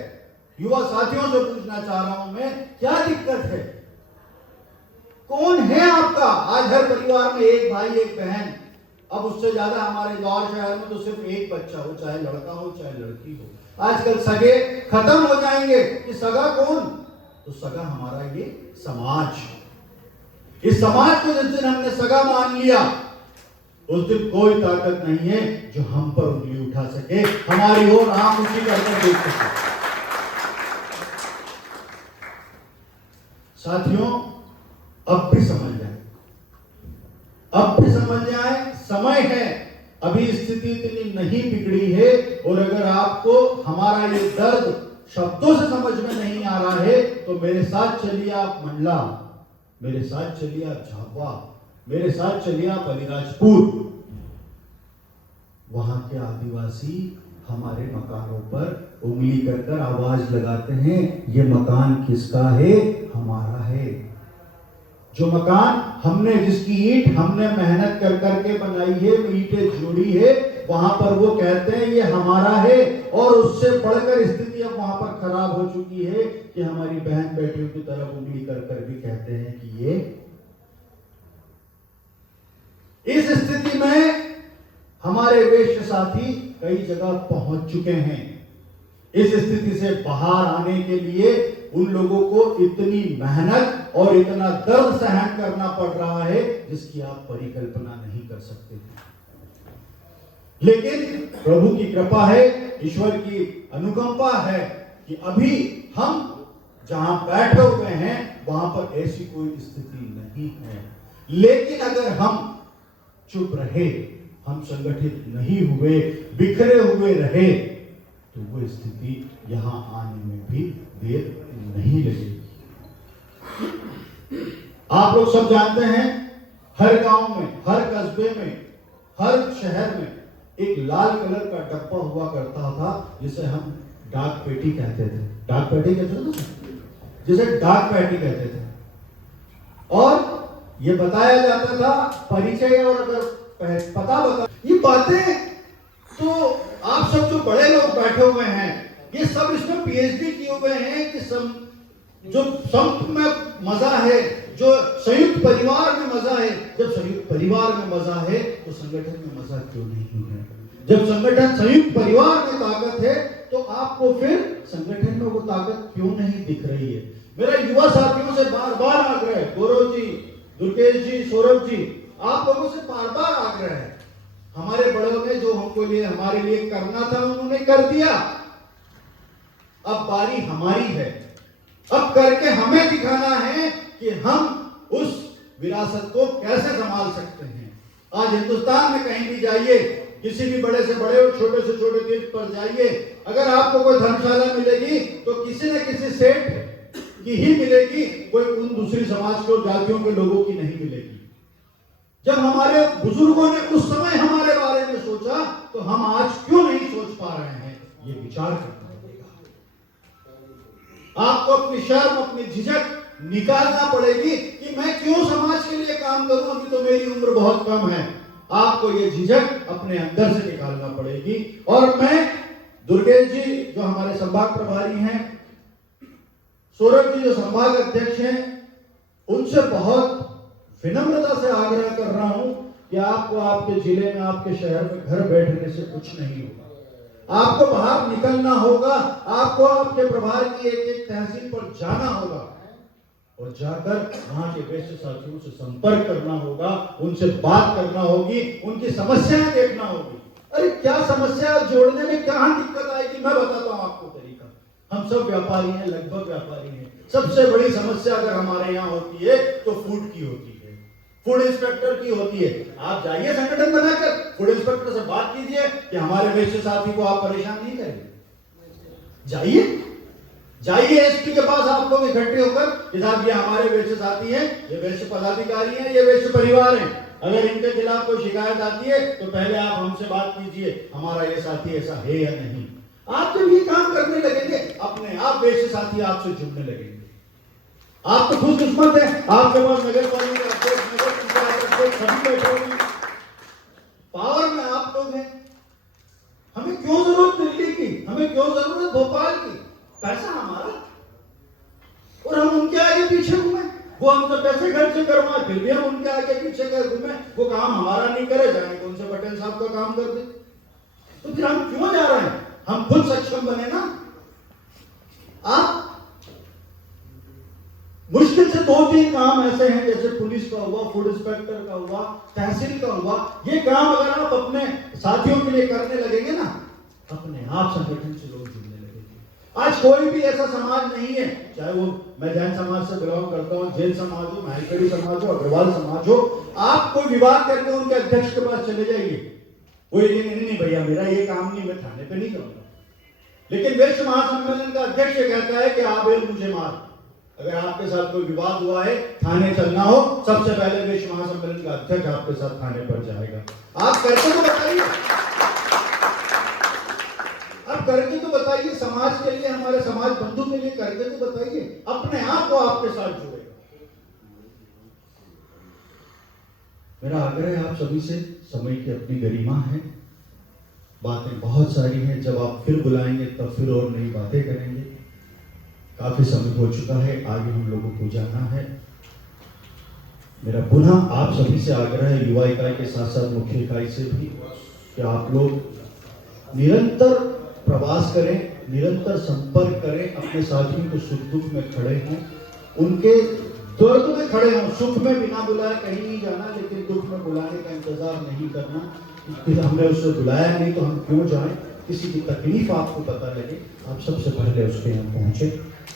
युवा साथियों से पूछना चाह रहा हूं मैं, क्या दिक्कत है? कौन है आपका? आज हर परिवार में एक भाई एक बहन, अब उससे ज्यादा हमारे गांव शहर में तो सिर्फ एक बच्चा हो, चाहे लड़का हो चाहे लड़की हो। आजकल सगे खत्म हो जाएंगे कि सगा कौन? तो सगा हमारा ये समाज। इस समाज को जिस दिन हमने सगा मान लिया, उस दिन कोई ताकत नहीं है जो हम पर उंगली उठा सके, हमारी ओर आंख ऊंची करके देख सके। साथियों, अब भी समझ जाए, अब भी समझ जाए, समय है, अभी स्थिति इतनी नहीं बिगड़ी है। और अगर आपको हमारा ये दर्द शब्दों से समझ में नहीं आ रहा है, तो मेरे साथ चलिए आप मंडला, मेरे साथ चलिए आप झाबुआ, मेरे साथ चलिए आप अलीराजपुर। वहां के आदिवासी हमारे मकानों पर उंगली कर आवाज लगाते हैं, ये मकान किसका है? हमारा है। जो मकान हमने, जिसकी ईंट हमने मेहनत कर करके बनाई है, ईंटें जोड़ी है, वहां पर वो कहते हैं ये हमारा है। और उससे बढ़कर स्थिति अब वहां पर खराब हो चुकी है कि हमारी बहन बेटियों की तरफ उंगली कर कर भी कहते हैं कि ये। इस स्थिति में हमारे वेश्य साथी कई जगह पहुंच चुके हैं। इस स्थिति से बाहर आने के लिए उन लोगों को इतनी मेहनत और इतना दर्द सहन करना पड़ रहा है जिसकी आप परिकल्पना नहीं कर सकते। लेकिन प्रभु की कृपा है, ईश्वर की अनुकंपा है कि अभी हम जहां बैठे हुए हैं वहां पर ऐसी कोई स्थिति नहीं है। लेकिन अगर हम चुप रहे, हम संगठित नहीं हुए, बिखरे हुए रहे, तो वो स्थिति यहां आने में भी देर नहीं लगेगी। आप लोग सब जानते हैं, हर गांव में, हर कस्बे में, हर शहर में एक लाल कलर का डब्बा हुआ करता था जिसे हम डाक पेटी कहते थे। डाक पेटी कहते थे ना, जिसे डाक पेटी कहते थे। और ये बताया जाता था परिचय, और अगर पता बता, ये बातें तो आप सब जो बड़े लोग बैठे हुए हैं, ये सब इसमें पीएचडी किए हुए हैं कि जो संप में मजा है, जो संयुक्त परिवार में मजा है। जब संयुक्त परिवार में मजा है तो संगठन में मजा क्यों नहीं है? जब संगठन, संयुक्त परिवार में ताकत है, तो आपको फिर संगठन में वो ताकत क्यों नहीं दिख रही है? मेरा युवा साथियों से बार बार आग्रह है, गौरव जी, दुर्गेश जी, सौरभ जी, आप लोगों से बार बार आग्रह है। हमारे बड़ों ने जो हमको लिए, हमारे लिए करना था, उन्होंने कर दिया। अब बारी हमारी है, अब करके हमें दिखाना है कि हम उस विरासत को कैसे संभाल सकते हैं। आज हिंदुस्तान में कहीं भी जाइए, किसी भी बड़े से बड़े और छोटे से छोटे तीर्थ पर जाइए, अगर आपको कोई धर्मशाला मिलेगी तो किसी न किसी सेठ की ही मिलेगी, कोई उन दूसरी समाज के और जातियों के लोगों की नहीं मिलेगी। जब हमारे बुजुर्गों ने उस समय हमारे बारे में सोचा, तो हम आज क्यों नहीं सोच पा रहे हैं? ये विचार करना पड़ेगा। आपको अपनी शर्म, अपनी झिझक निकालना पड़ेगी कि मैं क्यों समाज के लिए काम करूं, अभी तो मेरी उम्र बहुत कम है। आपको ये झिझक अपने अंदर से निकालना पड़ेगी। और मैं, दुर्गेश जी जो हमारे संभाग प्रभारी हैं, सौरभ जी जो संभाग अध्यक्ष हैं, उनसे बहुत विनम्रता से आग्रह कर रहा हूं कि आपको आपके जिले में, आपके शहर में घर बैठने से कुछ नहीं होगा। आपको बाहर निकलना होगा, आपको आपके प्रभार की एक एक तहसील पर जाना होगा। और जाकर वहां के वैश्य साथियों से संपर्क करना होगा, उनसे बात करना होगी, उनकी समस्याएं देखना होगी। अरे क्या समस्या जोड़ने में क्या दिक्कत आएगी, मैं बताता हूं आपको तरीका। हम सब व्यापारी हैं, लगभग व्यापारी हैं। सबसे बड़ी समस्या अगर हमारे यहाँ होती है तो फूड की होती है, फूड इंस्पेक्टर की होती है। आप जाइए संगठन बनाकर, फूड इंस्पेक्टर से बात कीजिए कि हमारे वैश्य साथी को आप परेशान नहीं करेंगे। जाइए एसपी के पास आप लोग इकट्ठे होकर कि साहब ये हमारे वैश्य साथी हैं, ये वैश्य पदाधिकारी हैं, ये वैश्य परिवार हैं, अगर इनके खिलाफ कोई शिकायत आती है तो पहले आप हमसे बात कीजिए, हमारा ये साथी ऐसा है या नहीं। आप जब ये काम करने लगेंगे अपने आप वैश्य साथी आपसे जुड़ने लगेंगे। आप तो खुद किस्मत है, आपके पास नगर पालिका अध्यक्ष, नगर पंचायत अध्यक्ष सभी बैठे होंगे, पावर में आप लोग हैं। हमें क्यों जरूरत दिल्ली की, हमें क्यों जरूरत भोपाल की? पैसा हमारा, और हम उनके आगे पीछे घूमे। वो हमसे पैसे खर्च करवाए, फिर भी हम उनके आगे पीछे कर घूमे। वो काम हमारा नहीं करे, जाने कौन से पटेल साहब का काम कर दे। तो फिर हम क्यों जा रहे हैं? हम खुद सक्षम बने ना। आप मुश्किल से 2-3 काम ऐसे हैं, जैसे पुलिस का हुआ, फूड इंस्पेक्टर का हुआ, तहसील का हुआ। ये काम अगर आप अपने साथियों के लिए करने लगेंगे ना, अपने आप संगठन से लोग जुड़ने लगेंगे। आज कोई भी ऐसा समाज नहीं है, चाहे वो मैं जैन समाज से बिलोंग करता हूँ, जैन समाज हो, माहेश्वरी समाज हो, अग्रवाल समाज हो, आप कोई विवाद करके उनके अध्यक्ष के पास चले जाइए, वो ये नहीं भैया मेरा ये काम नहीं, मैं थाने पे नहीं करूंगा। लेकिन वैश्य महासम्मेलन का अध्यक्ष कहता है कि आप मुझे मार। अगर आपके साथ कोई विवाद हुआ है, थाने चलना हो, सबसे पहले वैश्य महासम्मेलन का अध्यक्ष आपके साथ थाने पर जाएगा। आप करके तो बताइए, आप करके तो बताइए, समाज के लिए, हमारे समाज बंधु के लिए करके तो बताइए, अपने आप को आपके साथ जुड़ेगा। मेरा आग्रह है आप सभी से, समय की अपनी गरिमा है, बातें बहुत सारी हैं, जब आप फिर बुलाएंगे तब फिर और नई बातें करेंगे। काफी समय हो चुका है, आगे हम लोगों को जाना है। मेरा पुनः आप सभी से आग्रह है, युवा इकाई के साथ साथ मुख्य इकाई से भी, कि आप लोग निरंतर प्रवास करें, निरंतर संपर्क करें, अपने साथियों को सुख दुख में खड़े हों, उनके दर्द में खड़े हों। सुख में बिना बुलाए कहीं नहीं जाना, लेकिन दुख में बुलाने का इंतजार नहीं करना। हमने उसे बुलाया नहीं तो हम क्यों जाएं? किसी की तकलीफ आपको पता लगे, आप सबसे पहले उसके यहाँ पहुंचे।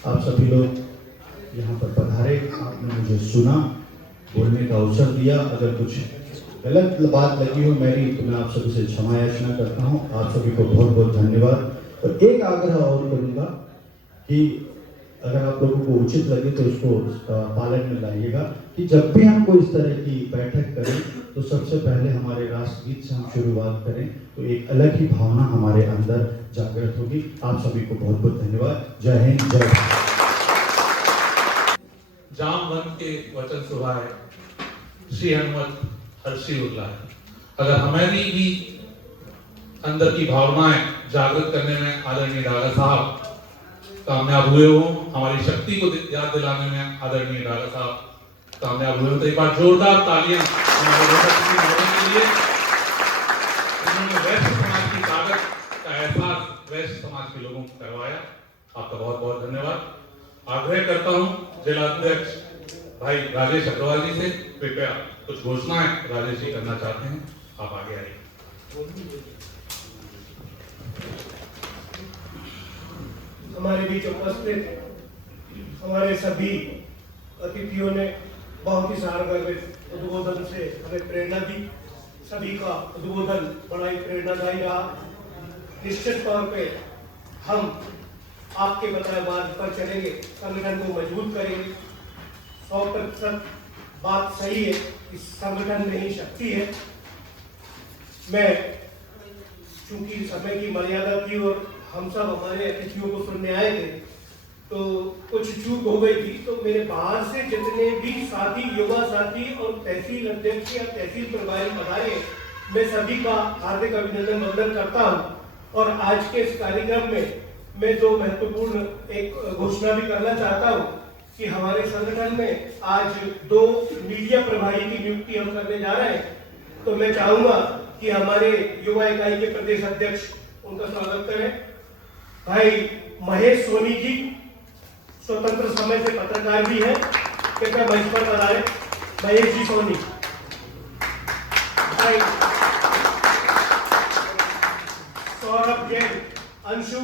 आप सभी लोग यहाँ पर पधारे, आपने मुझे सुना, बोलने का अवसर दिया। अगर कुछ गलत बात लगी हो मेरी तो मैं आप सभी से क्षमा याचना करता हूँ। आप सभी को बहुत बहुत धन्यवाद। और एक आग्रह और करूँगा कि अगर आप लोगों को उचित लगे तो इसको पालन में लाइएगा कि जब भी हम कोई इस तरह की बैठक करें तो सबसे पहले हमारे राष्ट्रगीत से हम शुरुआत करें, तो एक अलग ही भावना हमारे अंदर जागृत होगी। आप सभी को बहुत बहुत धन्यवाद। जय हिंद, जय भारत। जामवंत के वचन सुहाए, श्री हनुमत हर्षी उल्लास। अगर हमारी भी अंदर की भावनाएं जागृत करने में आदरणीय डागा साहब कामयाब हुए हो, हमारी शक्ति को याद दिलाने में आदरणीय डागा साहब कामयाब हुए हो, तो एक बार जोरदार तालियां हमारे के लिए। उन्होंने वैश्य समाज की ताकत का एहसास वैश्य समाज के लोगों को करवाया। आपका बहुत बहुत धन्यवाद। आग्रह करता हूं जिला अध्यक्ष भाई राजेश अग्रवाल जी से, कृपया कुछ घोषणाएं राजेश जी करना चाहते हैं, आप आगे आइए। हमारे बीच उपस्थित हमारे सभी अतिथियों ने बहुत ही सारगर उद्बोधन से हमें प्रेरणा दी। सभी का उद्बोधन बड़ा ही प्रेरणादायी रहा। निश्चित तौर पे हम आपके बताए मार्ग पर चलेंगे, संगठन को मजबूत करेंगे। 100% बात सही है कि संगठन में ही शक्ति है। मैं चूंकि समय की मर्यादा थी और हम सब हमारे अतिथियों को सुनने आए थे, तो कुछ चूक हो गई थी, तो मेरे बाहर से जितने भी साथी, युवा साथी और तहसील अध्यक्ष या तहसील प्रभारी पधारे, मैं सभी का हार्दिक अभिनंदन वंदन करता हूं। और आज के इस कार्यक्रम में मैं जो महत्वपूर्ण एक घोषणा भी करना चाहता हूं कि हमारे संगठन में आज 2 मीडिया प्रभारी की नियुक्ति हम करने जा रहे हैं। तो मैं चाहूंगा कि हमारे युवा इकाई के प्रदेश अध्यक्ष उनका स्वागत करें। भाई महेश सोनी जी स्वतंत्र समय से पत्रकार भी हैं, कृपया मंच पर पधारें। महेश जी सोनी, सौरभ जैन, अंशु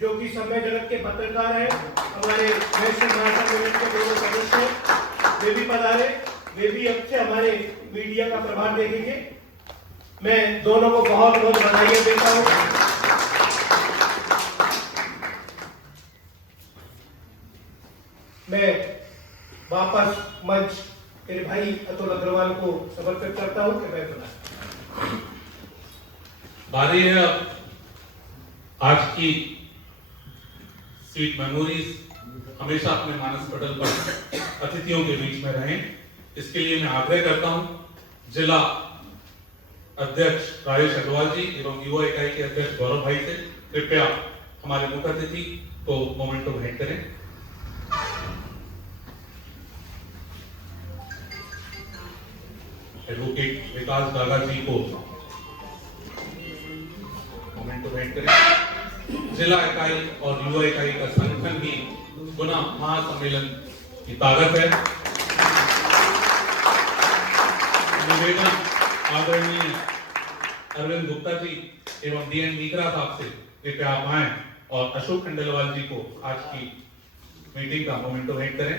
जो कि समय जगत के पत्रकार हैं, हमारे वैश्विक महासम्मेलन के दोनों सदस्य हैं, वे भी पधारे। वे भी अब से हमारे मीडिया का प्रभार देखेंगे। मैं दोनों को बहुत बहुत बधाई देता हूँ। मैं वापस मंच मेरे भाई अतुल अग्रवाल को समर्पित करता हूँ कि मैं बता बारी है आज की स्वीट मेमोरीज हमेशा अपने मानस पटल पर अतिथियों के बीच में रहें। इसके लिए मैं आग्रह करता हूं जिला अध्यक्ष राजेश अग्रवाल जी एवं युवा इकाई के अध्यक्ष गौरव भाई से कृपया हमारे मुख्य अतिथि को मोमेंटो भेंट करें। एडवोकेट विकास दागा जी को मोमेंटो भेंट करें। जिला इकाई और युवा इकाई का संगठन ही गुना महासम्मेलन की ताकत है। निवेदन आदरणीय अरविंद गुप्ता जी एवं डीएन मीकरा साहब से कृपया आप आए और अशोक खंडेलवाल जी को आज की मीटिंग का मोमेंटो भेंट करें।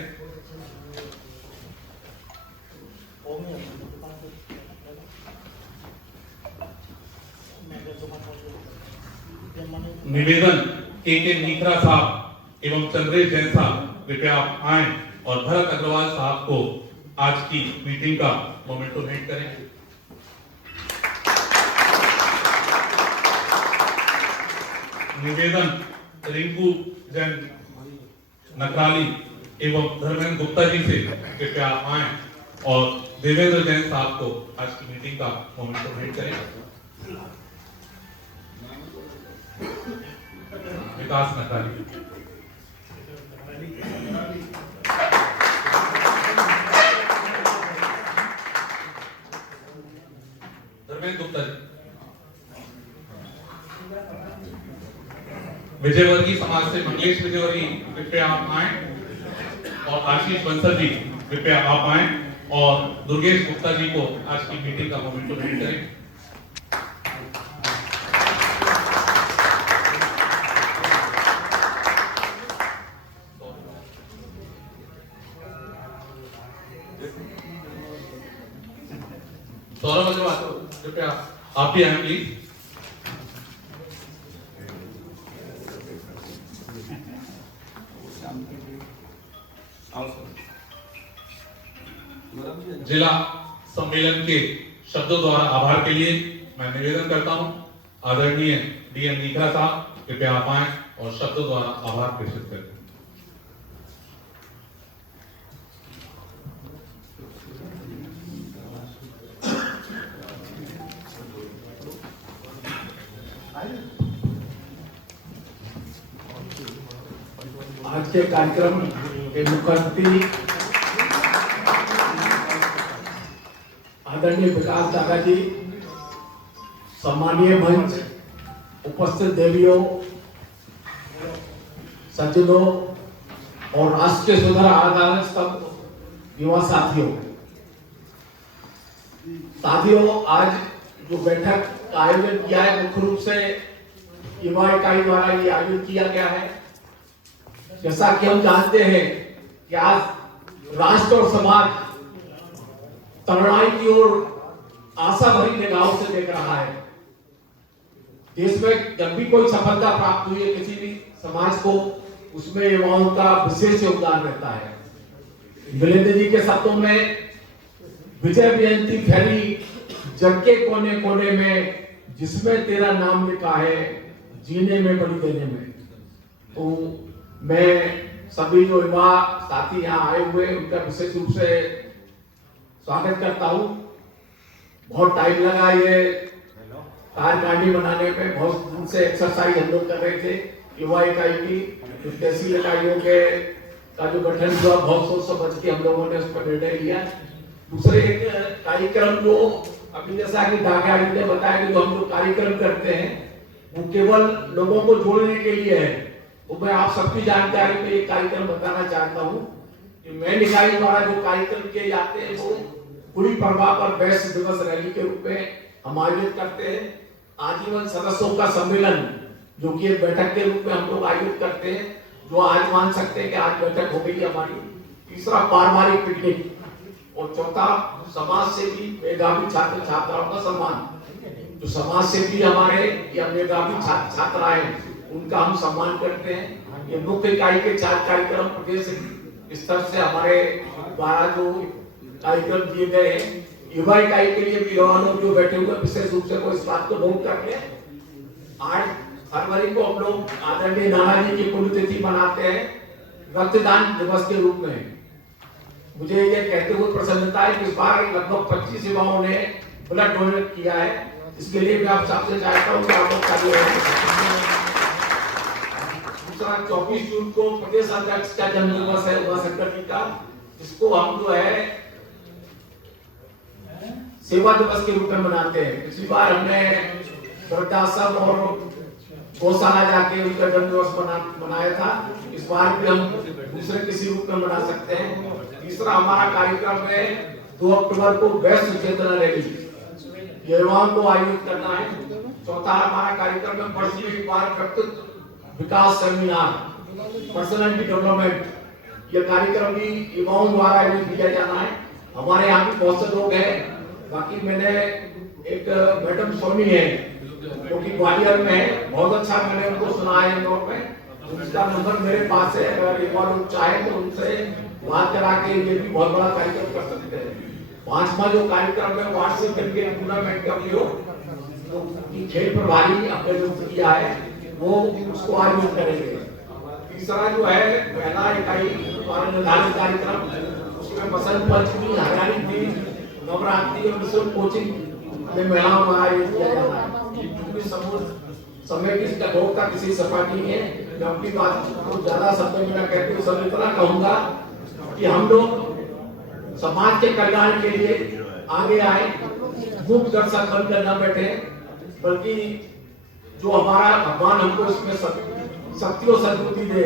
निवेदन के मीकरा साहब एवं चंद्रेश जैन साहब कृपया आप आए और भरत अग्रवाल साहब को आज की मीटिंग का मोमेंटो भेंट करें। निवेदन रिंकू जैन नकराली एवं धर्मेंद्र गुप्ता जी से कृपया आप आए और देवेंद्र जैन साहब को आज की मीटिंग का मोमेंटो भेंट करें। विकास नकराली, धर्मेंद्र गुप्ता जी, विजयवर्गीय समाज से मंगलेश विजयवर्गीय कृपया आप आए और आशीष बंसल जी कृपया आप आए और दुर्गेश गुप्ता जी को आज की मीटिंग का मोमेंटो भेंट करें। सौरभ अग्रवाल कृपया आप भी आए प्लीज। जिला सम्मेलन के शब्दों द्वारा आभार के लिए मैं निवेदन करता हूं आदरणीय डीएम मीकरा साहब कृपया आप आए और शब्दों द्वारा आभार प्रेषित करें। आज के कार्यक्रम के मुख्य अतिथि आदरणीय विकास दागा जी, सम्मानीय मंच, उपस्थित देवियों, सज्जनों और राष्ट्र के सुधार आधार सब युवा साथियों, आज जो बैठक का आयोजन किया है मुख्य रूप से युवा इकाई द्वारा ये आयोजित किया गया है। जैसा कि हम जानते हैं कि आज राष्ट्र और समाज तरुणाई की ओर आशा भरी निगाहों से देख रहा है। देश में जब भी कोई सफलता प्राप्त हुई है किसी भी समाज को, उसमें युवाओं का विशेष योगदान रहता है। मिलिंद जी के शब्दों में विजय जयंती फैली जग के कोने कोने में, जिसमें तेरा नाम लिखा है जीने में बड़ी देने में। तो मैं सभी जो युवा साथी यहाँ आए हुए उनका विशेष रूप से स्वागत करता हूँ। बहुत टाइम लगा ये कार्यकारिणी बनाने में, बहुत दिन से एक्सरसाइज हम लोग कर रहे थे युवा इकाई की। तहसील इकाइयों के का जो गठन हुआ, बहुत सोच समझ के हम लोगों ने उस पर निर्णय लिया। दूसरे एक कार्यक्रम जो अभी जैसा कि दागा ने बताया कि जो हम लोग कार्यक्रम करते हैं वो केवल लोगों को जोड़ने के लिए है। वो मैं आप सबकी जानकारी में एक कार्यक्रम बताना चाहता हूँ। कि मैं निकाय द्वारा जो कार्यक्रम किए जाते हैं वो पूरी प्रभा पर वैश्य दिवस रैली के रूप में हम आयोजित करते हैं। आजीवन सदस्यों का सम्मेलन जो कि एक बैठक के रूप में हम लोग आयोजित करते हैं, जो आज मान सकते हैं कि आज बैठक हो गई हमारी। तीसरा पारिवारिक पिकनिक और चौथा समाज सेवी मेधावी छात्र छात्राओं का सम्मान। जो समाज सेवी हमारे या मेधावी छात्र छात्राएं उनका हम सम्मान करते हैं। ये मुख्य इकाई के 4 कार्यक्रम प्रदेश स्तर से हमारे द्वारा जो कार्यक्रम दिए गए हैं। युवा इकाई के लिए भी लोग जो बैठे हुए विशेष रूप से वो इस बात को नोट कर ले। 8 फरवरी को हम लोग आदरणीय नानाजी की पुण्यतिथि मनाते हैं रक्तदान दिवस के रूप में। मुझे ये कहते हुए प्रसन्नता है कि इस बार लगभग 25 युवाओं ने ब्लड डोनेट किया है। इसके लिए मैं आप सबसे चाहता हूँ कि आप लोग कार्य करें। दूसरा 24 जून को प्रदेश अध्यक्ष का जन्म दिवस है उमा शंकर जी का, जिसको हम जो है सेवा दिवस के रूप में मनाते हैं। पिछली बार हमने वृद्धाश्रम और गौशाला जाके उनका जन्म दिवस मनाया था। इस बार भी हम दूसरे किसी रूप में मना सकते हैं। तीसरा हमारा कार्यक्रम है 2 अक्टूबर को वैश्य चेतना रैली युवाओं को आयोजित करना है। चौथा हमारा कार्यक्रम है वर्ष में एक बार व्यक्तित्व विकास सेमिनार पर्सनालिटी डेवलपमेंट। यह कार्यक्रम भी युवाओं द्वारा आयोजित किया जाना है। हमारे यहाँ भी बहुत से लोग हैं। बाकी मैंने एक मैडम सोनी है जो कि ग्वालियर में है, बहुत अच्छा मैंने उनको सुना है इंदौर में। उनका नंबर मेरे पास है, अगर एक बार लोग चाहे तो उनसे बात करा के ये भी बहुत बड़ा कार्यक्रम कर सकते हैं। 5वां जो कार्यक्रम है वार्षिक क्रिकेट टूर्नामेंट का भी हो तो खेल प्रभारी अपने जो किया है वो उसको आयोजित करेंगे। तीसरा जो है पहला इकाई द्वारा निर्धारित कार्यक्रम उसमें बसंत पंचमी, हरियाणी तीज, नवरात्रि और निःशुल्क कोचिंग में महिलाओं द्वारा आयोजित किया जाता है। समय की कठोरता किसी सपाटी में है। मैं अपनी बात को ज्यादा शब्दों में न कहते हुए सब इतना कहूंगा कि हम लोग समाज के कल्याण के लिए आगे आए, मुक्त दर्शक बनकर न बैठे, बल्कि जो हमारा भगवान हमको इसमें शक्ति और सद्बुद्धि दे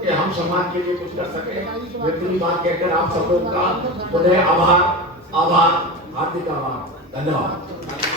कि हम समाज के लिए कुछ कर सके। मैं इतनी बात कहकर आप सब लोग का पुनः आभार, हार्दिक आभार, धन्यवाद।